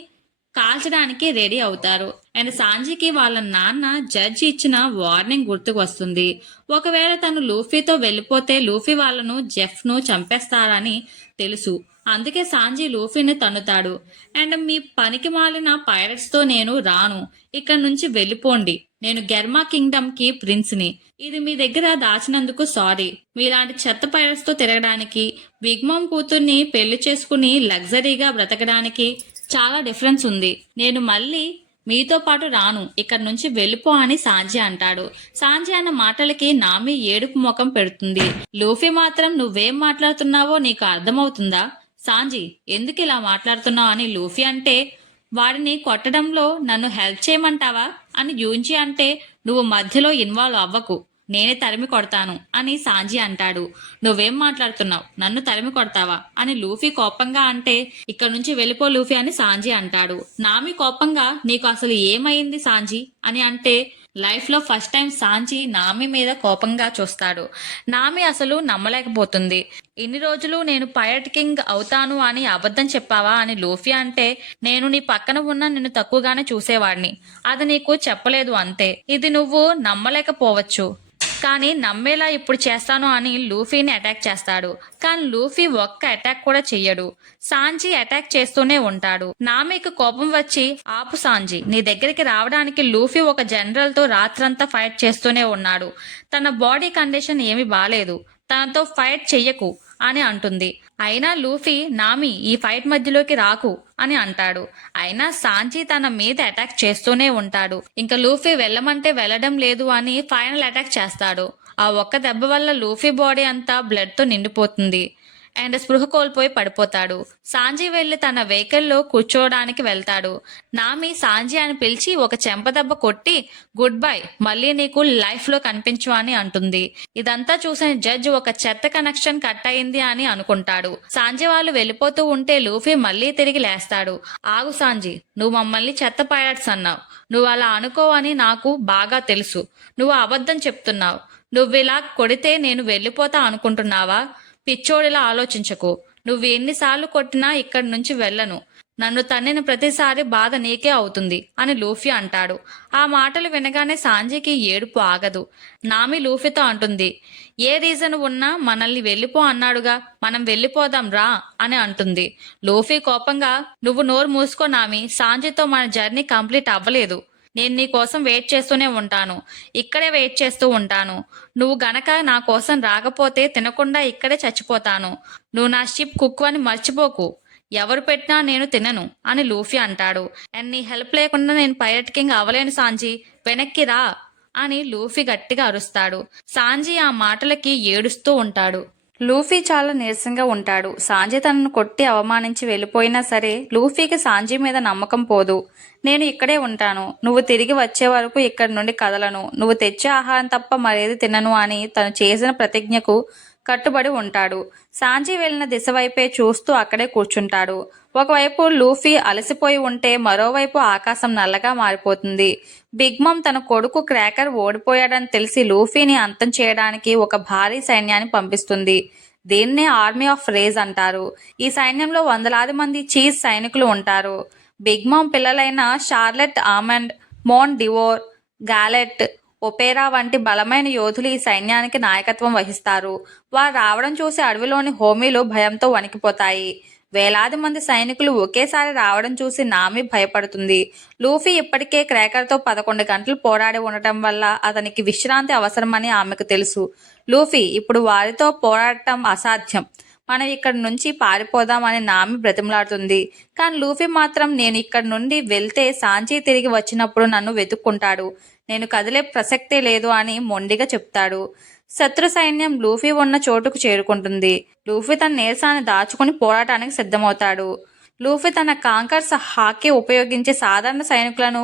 కాల్చడానికి రెడీ అవుతారు. అండ్ సాంజీకి వాళ్ళ నాన్న జడ్జి ఇచ్చిన వార్నింగ్ గుర్తుకు వస్తుంది. ఒకవేళ తను లూఫీతో వెళ్ళిపోతే లూఫీ వాళ్ళను జెఫ్ ను చంపేస్తారని తెలుసు. అందుకే సాంజీ లూఫీని తన్నుతాడు. అండ్ మీ పనికి మాలిన పైరట్స్ తో నేను రాను, ఇక్కడ నుంచి వెళ్ళిపోండి, నేను గెర్మా కింగ్డమ్ కి ప్రిన్స్ ని, ఇది మీ దగ్గర దాచినందుకు సారీ, మీలాంటి చెత్త పైరట్స్ తో తిరగడానికి, బిగ్ మామ్ కూతుర్ని పెళ్లి చేసుకుని లగ్జరీగా బ్రతకడానికి చాలా డిఫరెన్స్ ఉంది. నేను మళ్ళీ మీతో పాటు రాను, ఇక్కడ నుంచి వెళ్ళిపో అని సాంజీ అంటాడు. సాంజీ అన్న మాటలకి నామి ఏడుపు ముఖం పెడుతుంది. లూఫీ మాత్రం, నువ్వేం మాట్లాడుతున్నావో నీకు అర్థమవుతుందా సాంజీ, ఎందుకు ఇలా మాట్లాడుతున్నావు అని లూఫీ అంటే, వాడిని కొట్టడంలో నన్ను హెల్ప్ చేయమంటావా అని యూంజీ అంటే, నువ్వు మధ్యలో ఇన్వాల్వ్ అవ్వకు, నేనే తరిమి కొడతాను అని సాంజీ అంటాడు. నువ్వేం మాట్లాడుతున్నావు, నన్ను తరిమి కొడతావా అని లూఫీ కోపంగా అంటే, ఇక్కడ నుంచి వెళ్ళిపో లూఫీ అని సాంజీ అంటాడు. నామి కోపంగా, నీకు అసలు ఏమైంది సాంజీ అని అంటే, లైఫ్ లో ఫస్ట్ టైం సాంజీ నామి మీద కోపంగా చూస్తాడు. నామి అసలు నమ్మలేకపోతుంది. ఇన్ని రోజులు నేను పైరట్ కింగ్ అవుతాను అని అబద్ధం చెప్పావా అని లూఫీ అంటే, నేను నీ పక్కన ఉన్న నిన్ను తక్కువగానే చూసేవాడిని, అది నీకు చెప్పలేదు అంతే, ఇది నువ్వు నమ్మలేకపోవచ్చు, కానీ నమ్మేలా ఇప్పుడు చేస్తాను అని లూఫీని అటాక్ చేస్తాడు. కానీ లూఫీ ఒక్క అటాక్ కూడా చెయ్యడు. సాంజీ అటాక్ చేస్తూనే ఉంటాడు. నామీకి కోపం వచ్చి, ఆపు సాంజీ, నీ దగ్గరికి రావడానికి లూఫీ ఒక జనరల్ తో రాత్రంతా ఫైట్ చేస్తూనే ఉన్నాడు, తన బాడీ కండిషన్ ఏమీ బాలేదు, తనతో ఫైట్ చెయ్యకు అని అంటుంది. అయినా లూఫీ, నామి ఈ ఫైట్ మధ్యలోకి రాకు అని అంటాడు. అయినా సాంజీ తన మీద అటాక్ చేస్తూనే ఉంటాడు. ఇంకా లూఫీ వెళ్ళమంటే వెళ్ళడం లేదు అని ఫైనల్ అటాక్ చేస్తాడు. ఆ ఒక్క దెబ్బ వల్ల లూఫీ బాడీ అంతా బ్లడ్ తో నిండిపోతుంది అండ్ స్పృహ కోల్పోయి పడిపోతాడు. సాంజీ వెళ్లి తన వెహికల్లో కూర్చోవడానికి వెళ్తాడు. నామి సాంజీ అని పిలిచి ఒక చెంపదెబ్బ కొట్టి, గుడ్ బై, మళ్ళీ నీకు లైఫ్ లో కనిపించు అని అంటుంది. ఇదంతా చూసిన జడ్జ్ ఒక చెత్త కనెక్షన్ కట్ అయింది అని అనుకుంటాడు. సాంజీ వాళ్ళు వెళ్ళిపోతూ ఉంటే లూఫీ మళ్ళీ తిరిగి లేస్తాడు. ఆగు సాంజీ, నువ్వు మమ్మల్ని చెత్త పైరట్స్ అన్నావు, నువ్వు అలా అనుకోవని నాకు బాగా తెలుసు, నువ్వు అబద్ధం చెప్తున్నావు, నువ్విలా కొడితే నేను వెళ్ళిపోతా అనుకుంటున్నావా, పిచ్చోడిలా ఆలోచించకు, నువ్వు ఎన్నిసార్లు కొట్టినా ఇక్కడి నుంచి వెళ్ళను, నన్ను తన్నిన ప్రతిసారి బాధ నీకే అవుతుంది అని లూఫీ అంటాడు. ఆ మాటలు వినగానే సాంజీకి ఏడుపు ఆగదు. నామి లూఫీతో అంటుంది, ఏ రీజన్ ఉన్నా మనల్ని వెళ్ళిపో అన్నాడుగా, మనం వెళ్ళిపోదాం రా అని అంటుంది. లూఫీ కోపంగా, నువ్వు నోరు మూసుకో నామి, సాంజీతో మన జర్నీ కంప్లీట్ అవ్వలేదు, నేను నీ కోసం వెయిట్ చేస్తూనే ఉంటాను. ఇక్కడే వెయిట్ చేస్తూ ఉంటాను. నువ్వు గనక నా కోసం రాకపోతే తినకుండా ఇక్కడే చచ్చిపోతాను. నువ్వు నా షిప్ కుక్ అని మర్చిపోకు. ఎవరు పెట్టినా నేను తినను అని లూఫీ అంటాడు. అండ్ నీ హెల్ప్ లేకుండా నేను పైరట్ కింగ్ అవ్వలేను సాంజీ, వెనక్కి రా అని లూఫీ గట్టిగా అరుస్తాడు. సాంజీ ఆ మాటలకి ఏడుస్తూ ఉంటాడు. లూఫీ చాలా నీరసంగా ఉంటాడు. సాంజీ తనను కొట్టి అవమానించి వెళ్ళిపోయినా సరే లూఫీకి సాంజీ మీద నమ్మకం పోదు. నేను ఇక్కడే ఉంటాను, నువ్వు తిరిగి వచ్చే వరకు ఇక్కడి నుండి కదలను, నువ్వు తెచ్చే ఆహారం తప్ప మరేది తినను అని తను చేసిన ప్రతిజ్ఞకు కట్టుబడి ఉంటాడు. సాంజీ వెళ్లిన దిశ వైపే చూస్తూ అక్కడే కూర్చుంటాడు. ఒకవైపు లూఫీ అలసిపోయి ఉంటే మరోవైపు ఆకాశం నల్లగా మారిపోతుంది. బిగ్ మమ్ తన కొడుకు క్రాకర్ ఓడిపోయాడని తెలిసి లూఫీని అంతం చేయడానికి ఒక భారీ సైన్యాన్ని పంపిస్తుంది. దీన్నే ఆర్మీ ఆఫ్ రేజ్ అంటారు. ఈ సైన్యంలో వందలాది మంది చీజ్ సైనికులు ఉంటారు. బిగ్ మమ్ పిల్లలైన Charlotte Amande, Mont d'Or, Galette, Opera వంటి బలమైన యోధులు ఈ సైన్యానికి నాయకత్వం వహిస్తారు. వారు రావడం చూసి అడవిలోని హోమీలు భయంతో వణికిపోతాయి. వేలాది మంది సైనికులు ఒకేసారి రావడం చూసి నామి భయపడుతుంది. లూఫీ ఇప్పటికే క్రాకర్తో 11 గంటలు పోరాడి ఉండటం వల్ల అతనికి విశ్రాంతి అవసరమని ఆమెకు తెలుసు. లూఫీ, ఇప్పుడు వారితో పోరాడటం అసాధ్యం, మనం ఇక్కడి నుంచి పారిపోదామని నామి బ్రతిమలాడుతుంది. కానీ లూఫీ మాత్రం నేను ఇక్కడి నుండి వెళ్తే సాంజీ తిరిగి వచ్చినప్పుడు నన్ను వెతుక్కుంటాడు, నేను కదిలే ప్రసక్తే లేదు అని మొండిగా చెప్తాడు. శత్రు సైన్యం లూఫీ ఉన్న చోటుకు చేరుకుంటుంది. లూఫీ తన నీరసాన్ని దాచుకుని పోరాటానికి సిద్ధమవుతాడు. లూఫీ తన కాంకర్స్ హాకీ ఉపయోగించి సాధారణ సైనికులను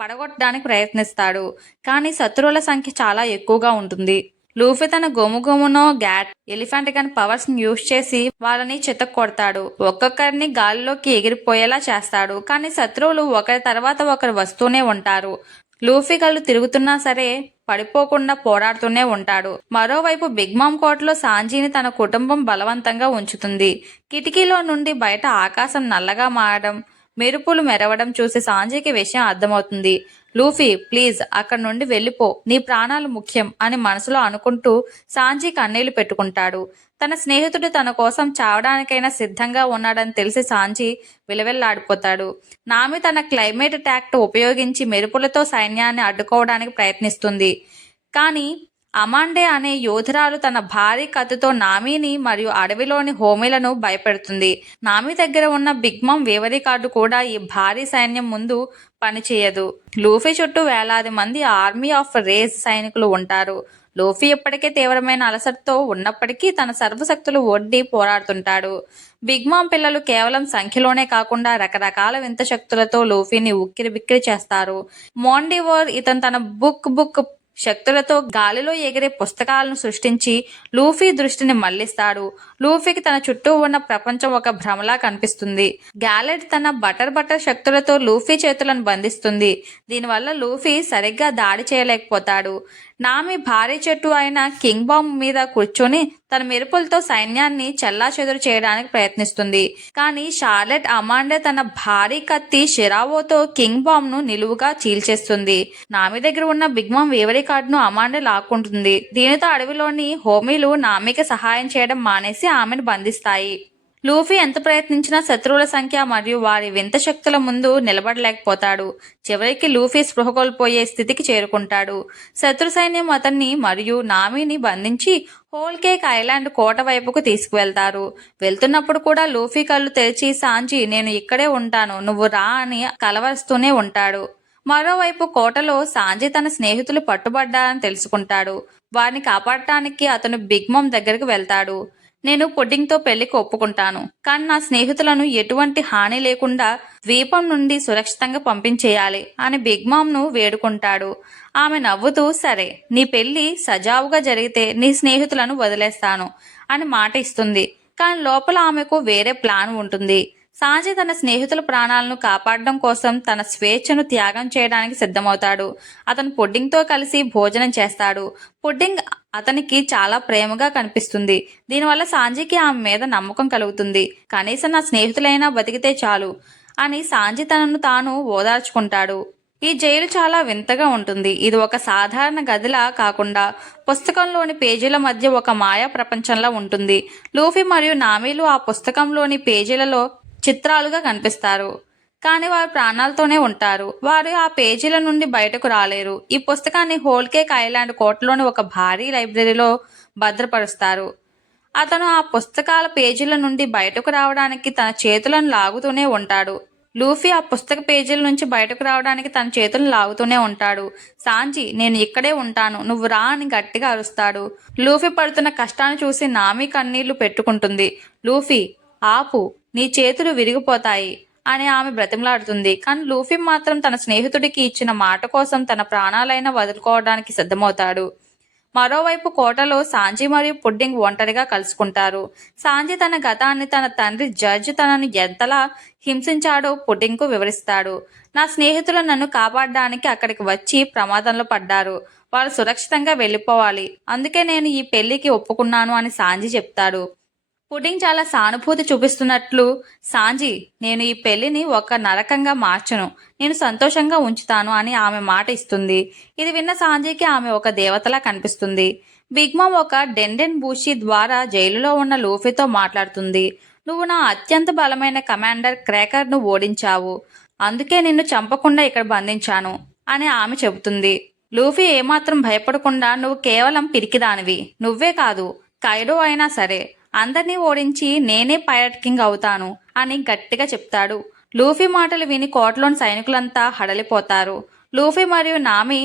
పడగొట్టడానికి ప్రయత్నిస్తాడు. కానీ శత్రువుల సంఖ్య చాలా ఎక్కువగా ఉంటుంది. లూఫీ తన గోముగోమునో గ్యాట్, ఎలిఫెంట్ గన్ పవర్స్ ని యూజ్ చేసి వాళ్ళని చితక్కొడతాడు. ఒక్కొక్కరిని గాలిలోకి ఎగిరిపోయేలా చేస్తాడు. కానీ శత్రువులు ఒకరి తర్వాత ఒకరు వస్తూనే ఉంటారు. లూఫీ కళ్ళు తిరుగుతున్నా సరే పడిపోకుండా పోరాడుతూనే ఉంటాడు. మరోవైపు బిగ్ మామ్ కోటలో సాంజీని తన కుటుంబం బలవంతంగా ఉంచుతుంది. కిటికీలో నుండి బయట ఆకాశం నల్లగా మారడం, మెరుపులు మెరవడం చూసి సాంజీకి విషయం అర్థమవుతుంది. లూఫీ, ప్లీజ్ అక్కడి నుండి వెళ్ళిపో, నీ ప్రాణాలు ముఖ్యం అని మనసులో అనుకుంటూ సాంజీ కన్నీళ్లు పెట్టుకుంటాడు. తన స్నేహితుడు తన కోసం చావడానికైనా సిద్ధంగా ఉన్నాడని తెలిసి సాంజీ విలవెల్లాడిపోతాడు. నామి తన క్లైమేట్ ట్యాక్ట్ ఉపయోగించి మెరుపులతో సైన్యాన్ని అడ్డుకోవడానికి ప్రయత్నిస్తుంది. కానీ అమాండే అనే యోధురాలు తన భారీ కత్తితో నామీని మరియు అడవిలోని హోమీలను భయపెడుతుంది. నామి దగ్గర ఉన్న బిగ్ మమ్ వేవరీ కార్డు కూడా ఈ భారీ సైన్యం ముందు పనిచేయదు. లూఫీ చుట్టూ వేలాది మంది ఆర్మీ ఆఫ్ రేజ్ సైనికులు ఉంటారు. లూఫీ ఇప్పటికే తీవ్రమైన అలసటతో ఉన్నప్పటికీ తన సర్వశక్తులు ఒడ్డి పోరాడుతుంటాడు. బిగ్ మామ్ పిల్లలు కేవలం సంఖ్యలోనే కాకుండా రకరకాల వింత శక్తులతో లూఫీని ఉక్కిరి బిక్కిరి చేస్తారు. మోండివోర్ ఇతను తన బుక్ శక్తులతో గాలిలో ఎగిరే పుస్తకాలను సృష్టించి లూఫీ దృష్టిని మళ్లిస్తాడు. లూఫీకి తన చుట్టూ ఉన్న ప్రపంచం ఒక భ్రమలా కనిపిస్తుంది. గ్యాలెట్ తన బటర్ శక్తులతో లూఫీ చేతులను బంధిస్తుంది. దీనివల్ల లూఫీ సరిగ్గా దాడి చేయలేకపోతాడు. నామి భారీ చెట్టు అయిన కింగ్ బాంబ్ మీద కూర్చొని తన మెరుపులతో సైన్యాన్ని చెల్లాచెదురు చేయడానికి ప్రయత్నిస్తుంది. కానీ షార్లెట్ అమాండే తన భారీ కత్తి షిరావోతో కింగ్ బాంబ్ ను నిలువుగా చీల్చేస్తుంది. నామి దగ్గర ఉన్న బిగ్ మామ్ వేవరీ కార్డును అమాండే లాక్కుంటుంది. దీనితో అడవిలోని హోమీలు నామికి సహాయం చేయడం మానేసి ఆమెను బంధిస్తాయి. లూఫీ ఎంత ప్రయత్నించినా శత్రువుల సంఖ్య మరియు వారి వింత శక్తుల ముందు నిలబడలేకపోతాడు. చివరికి లూఫీ స్పృహ కోల్పోయే స్థితికి చేరుకుంటాడు. శత్రు సైన్యం అతన్ని మరియు నామిని బంధించి హోల్ కేక్ ఐలాండ్ కోట వైపుకు తీసుకువెళ్తారు. వెళ్తున్నప్పుడు కూడా లూఫీ కళ్ళు తెరిచి సాంజీ, నేను ఇక్కడే ఉంటాను, నువ్వు రా అని కలవరుస్తూనే ఉంటాడు. మరోవైపు కోటలో సాంజీ తన స్నేహితులు పట్టుబడ్డారని తెలుసుకుంటాడు. వారిని కాపాడటానికి అతను బిగ్ మమ్ దగ్గరికి వెళ్తాడు. నేను పుడ్డింగ్తో పెళ్లికి ఒప్పుకుంటాను, కానీ నా స్నేహితులను ఎటువంటి హాని లేకుండా ద్వీపం నుండి సురక్షితంగా పంపించేయాలి అని బిగ్ మామ్ను వేడుకుంటాడు. ఆమె నవ్వుతూ, సరే, నీ పెళ్లి సజావుగా జరిగితే నీ స్నేహితులను వదిలేస్తాను అని మాట ఇస్తుంది. కానీ లోపల ఆమెకు వేరే ప్లాన్ ఉంటుంది. సాంజీ తన స్నేహితుల ప్రాణాలను కాపాడడం కోసం తన స్వేచ్ఛను త్యాగం చేయడానికి సిద్ధమవుతాడు. అతను పుడ్డింగ్తో కలిసి భోజనం చేస్తాడు. పుడ్డింగ్ అతనికి చాలా ప్రేమగా కనిపిస్తుంది. దీనివల్ల సాంజీకి ఆమె మీద నమ్మకం కలుగుతుంది. కనీసం నా స్నేహితులైనా బతికితే చాలు అని సాంజీ తనను తాను ఓదార్చుకుంటాడు. ఈ జైలు చాలా వింతగా ఉంటుంది. ఇది ఒక సాధారణ గదిలా కాకుండా పుస్తకంలోని పేజీల మధ్య ఒక మాయా ప్రపంచంలా ఉంటుంది. లూఫీ మరియు నామీలు ఆ పుస్తకంలోని పేజీలలో చిత్రాలుగా కనిపిస్తారు. కానీ వారు ప్రాణాలతోనే ఉంటారు. వారు ఆ పేజీల నుండి బయటకు రాలేరు. ఈ పుస్తకాన్ని హోల్ కేక్ ఐలాండ్ కోటలోని ఒక భారీ లైబ్రరీలో భద్రపరుస్తారు. అతను ఆ పుస్తకాల పేజీల నుండి బయటకు రావడానికి తన చేతులను లాగుతూనే ఉంటాడు. లూఫీ ఆ పుస్తక పేజీల నుంచి బయటకు రావడానికి తన చేతులను లాగుతూనే ఉంటాడు. సాంజీ, నేను ఇక్కడే ఉంటాను, నువ్వు రా అని గట్టిగా అరుస్తాడు. లూఫీ పడుతున్న కష్టాన్ని చూసి నామి కన్నీళ్లు పెట్టుకుంటుంది. లూఫీ, ఆపు, నీ చేతులు విరిగిపోతాయి అని ఆమె బ్రతిమలాడుతుంది. కానీ లూఫీ మాత్రం తన స్నేహితుడికి ఇచ్చిన మాట కోసం తన ప్రాణాలైనా వదులుకోవడానికి సిద్ధమవుతాడు. మరోవైపు కోటలో సాంజీ మరియు పుడ్డింగ్ ఒంటరిగా కలుసుకుంటారు. సాంజీ తన గతాన్ని, తన తండ్రి జడ్జ్ తనను ఎంతలా హింసించాడో పుడ్డింగ్కు వివరిస్తాడు. నా స్నేహితులు నన్ను కాపాడడానికి అక్కడికి వచ్చి ప్రమాదంలో పడ్డారు. వాళ్ళు సురక్షితంగా వెళ్ళిపోవాలి. అందుకే నేను ఈ పెళ్లికి ఒప్పుకున్నాను అని సాంజీ చెప్తాడు. పుడ్డింగ్ చాలా సానుభూతి చూపిస్తున్నట్లు, సాంజీ, నేను ఈ పెళ్లిని ఒక నరకంగా మార్చను, నేను సంతోషంగా ఉంచుతాను అని ఆమె మాట ఇస్తుంది. ఇది విన్న సాంజీకి ఆమె ఒక దేవతలా కనిపిస్తుంది. బిగ్ మామ్ ఒక డెండెన్ బూషీ ద్వారా జైలులో ఉన్న లూఫీతో మాట్లాడుతుంది. నువ్వు నా అత్యంత బలమైన కమాండర్ క్రాకర్ను ఓడించావు, అందుకే నిన్ను చంపకుండా ఇక్కడ బంధించాను అని ఆమె చెబుతుంది. లూఫీ ఏమాత్రం భయపడకుండా, నువ్వు కేవలం పిరికిదానివి, నువ్వే కాదు కైడో అయినా సరే, అందరినీ ఓడించి నేనే పైరట్ కింగ్ అవుతాను అని గట్టిగా చెప్తాడు. లూఫీ మాటలు విని కోటలోని సైనికులంతా హడలిపోతారు. లూఫీ మరియు నామి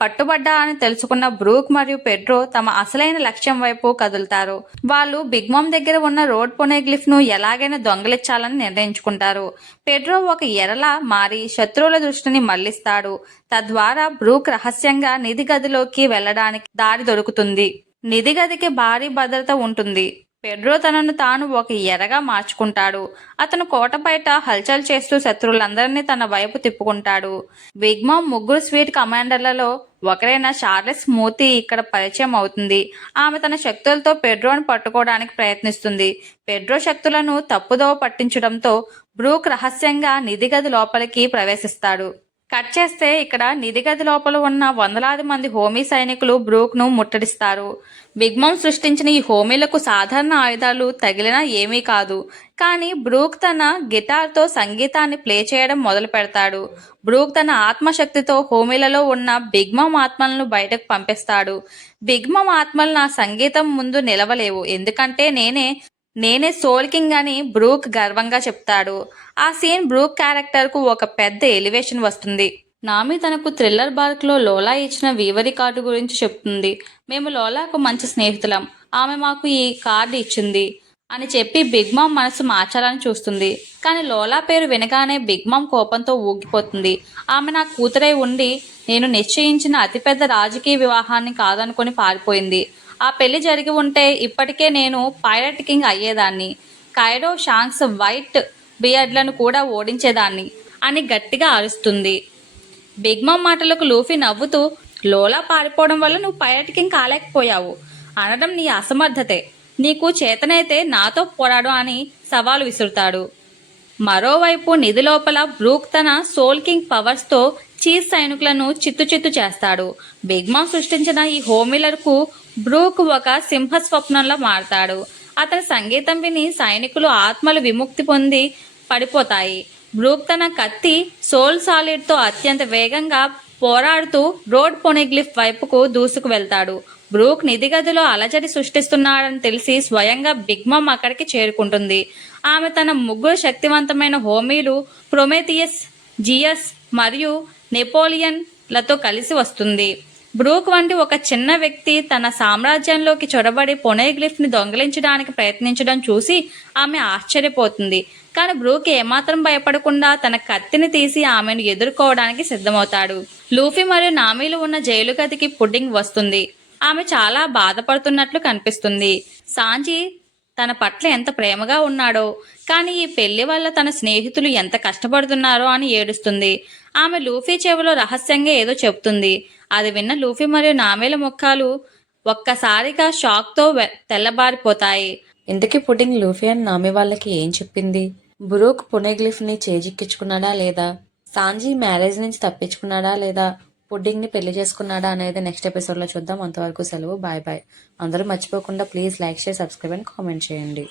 పట్టుబడ్డా అని తెలుసుకున్న బ్రూక్ మరియు పెడ్రో తమ అసలైన లక్ష్యం వైపు కదులుతారు. వాళ్ళు బిగ్ మామ్ దగ్గర ఉన్న రోడ్ పొనెగ్లిఫ్ ను ఎలాగైనా దొంగలించాలని నిర్ణయించుకుంటారు. పెడ్రో ఒక ఎరలా మారి శత్రువుల దృష్టిని మళ్లిస్తాడు. తద్వారా బ్రూక్ రహస్యంగా నిధి గదిలోకి వెళ్లడానికి దారి దొరుకుతుంది. నిధి గదికి భారీ భద్రత ఉంటుంది. పెడ్రో తనను తాను ఒక ఎరగా మార్చుకుంటాడు. అతను కోట బయట హల్చల్ చేస్తూ శత్రువులందరినీ తన వైపు తిప్పుకుంటాడు. బిగ్ మామ్ ముగ్గురు స్వీట్ కమాండర్లలో ఒకరైన షార్లెస్ మూతి ఇక్కడ పరిచయం అవుతుంది. ఆమె తన శక్తులతో పెడ్రోను పట్టుకోవడానికి ప్రయత్నిస్తుంది. పెడ్రో శక్తులను తప్పుదోవ పట్టించడంతో బ్రూక్ రహస్యంగా నిధి గది లోపలికి ప్రవేశిస్తాడు. కట్ చేస్తే ఇక్కడ నిధి గది లోపల ఉన్న వందలాది మంది హోమీ సైనికులు బ్రూక్ ను ముట్టడిస్తారు. బిగ్ మామ్ సృష్టించిన ఈ హోమీలకు సాధారణ ఆయుధాలు తగిలినా ఏమీ కాదు. కానీ బ్రూక్ తన గిటార్తో సంగీతాన్ని ప్లే చేయడం మొదలు పెడతాడు. బ్రూక్ తన ఆత్మశక్తితో హోమీలలో ఉన్న బిగ్ మామ్ ఆత్మలను బయటకు పంపిస్తాడు. బిగ్ మామ్ ఆత్మలు నా సంగీతం ముందు నిలవలేవు, ఎందుకంటే నేనే సోల్ కింగ్ అని బ్రూక్ గర్వంగా చెప్తాడు. ఆ సీన్ బ్రూక్ క్యారెక్టర్ కు ఒక పెద్ద ఎలివేషన్ వస్తుంది. నామి తనకు థ్రిల్లర్ బార్క్ లో లోలా ఇచ్చిన వీవరీ కార్డు గురించి చెప్తుంది. మేము లోలాకు మంచి స్నేహితులం, ఆమె మాకు ఈ కార్డు ఇచ్చింది అని చెప్పి బిగ్ మామ్ మనసు మార్చాలని చూస్తుంది. కానీ లోలా పేరు వినగానే బిగ్ మామ్ కోపంతో ఊగిపోతుంది. ఆమె నా కూతురై ఉండి నేను నిశ్చయించిన అతిపెద్ద రాజకీయ వివాహాన్ని కాదనుకొని పారిపోయింది. ఆ పెళ్లి జరిగి ఉంటే ఇప్పటికే నేను పైరట్ కింగ్ అయ్యేదాన్ని, కైడో, షాంక్స్, వైట్ బియర్డ్లను కూడా ఓడించేదాన్ని అని గట్టిగా అరుస్తుంది. బిగ్ మామ్ మాటలకు లూఫీ నవ్వుతూ, లోలా పారిపోవడం వల్ల నువ్వు పైరట్ కింగ్ కాలేకపోయావు అనడం నీ అసమర్థతే, నీకు చేతనైతే నాతో పోరాడు అని సవాలు విసురుతాడు. మరోవైపు నిధి లోపల బ్రూక్ తన సోల్ కింగ్ పవర్స్తో చీజ్ సైనికులను చిత్తు చేస్తాడు. బిగ్ మామ్ సృష్టించిన ఈ హోమిలర్కు బ్రూక్ ఒక సింహ స్వప్నంలో మారతాడు. అతని సంగీతం విని సైనికులు ఆత్మలు విముక్తి పొంది పడిపోతాయి. బ్రూక్ తన కత్తి సోల్ సాలిడ్తో అత్యంత వేగంగా పోరాడుతూ రోడ్ పొనెగ్లిఫ్ వైపుకు దూసుకు వెళ్తాడు. బ్రూక్ నిధి గదిలో అలజడి సృష్టిస్తున్నాడని తెలిసి స్వయంగా బిగ్ మామ్ అక్కడికి చేరుకుంటుంది. ఆమె తన ముగ్గురు శక్తివంతమైన హోమీలు ప్రొమెథియస్, జియస్ మరియు నెపోలియన్ లతో కలిసి వస్తుంది. బ్రూక్ వంటి ఒక చిన్న వ్యక్తి తన సామ్రాజ్యంలోకి చొరబడి పొనెగ్లిఫ్ ని దొంగిలించడానికి ప్రయత్నించడం చూసి ఆమె ఆశ్చర్యపోతుంది. కానీ బ్రూక్ ఏమాత్రం భయపడకుండా తన కత్తిని తీసి ఆమెను ఎదుర్కోవడానికి సిద్ధమవుతాడు. లూఫీ మరియు నామీలు ఉన్న జైలు గదికి పుడ్డింగ్ వస్తుంది. ఆమె చాలా బాధపడుతున్నట్లు కనిపిస్తుంది. సాంజీ తన పట్ల ఎంత ప్రేమగా ఉన్నాడో, కానీ ఈ పెళ్లి వల్ల తన స్నేహితులు ఎంత కష్టపడుతున్నారో అని ఏడుస్తుంది. ఆమె లూఫీ చెవిలో రహస్యంగా ఏదో చెప్తుంది. అది విన్న లూఫీ మరియు నామేల ముఖాలు ఒక్కసారిగా షాక్తో తెల్లబారిపోతాయి. ఇంతకీ పుడ్డింగ్ లూఫీ అండ్ నామి వాళ్ళకి ఏం చెప్పింది? బ్రూక్ పొనెగ్లిఫ్ ని చేజిక్కించుకున్నాడా లేదా? సాంజీ మ్యారేజ్ నుంచి తప్పించుకున్నాడా లేదా? పుడ్డింగ్ ని పెళ్లి చేసుకున్నాడా అనేది నెక్స్ట్ ఎపిసోడ్ లో చూద్దాం. అంతవరకు సెలవు, బాయ్ బాయ్. అందరూ మర్చిపోకుండా please like, share, subscribe and comment చేయండి.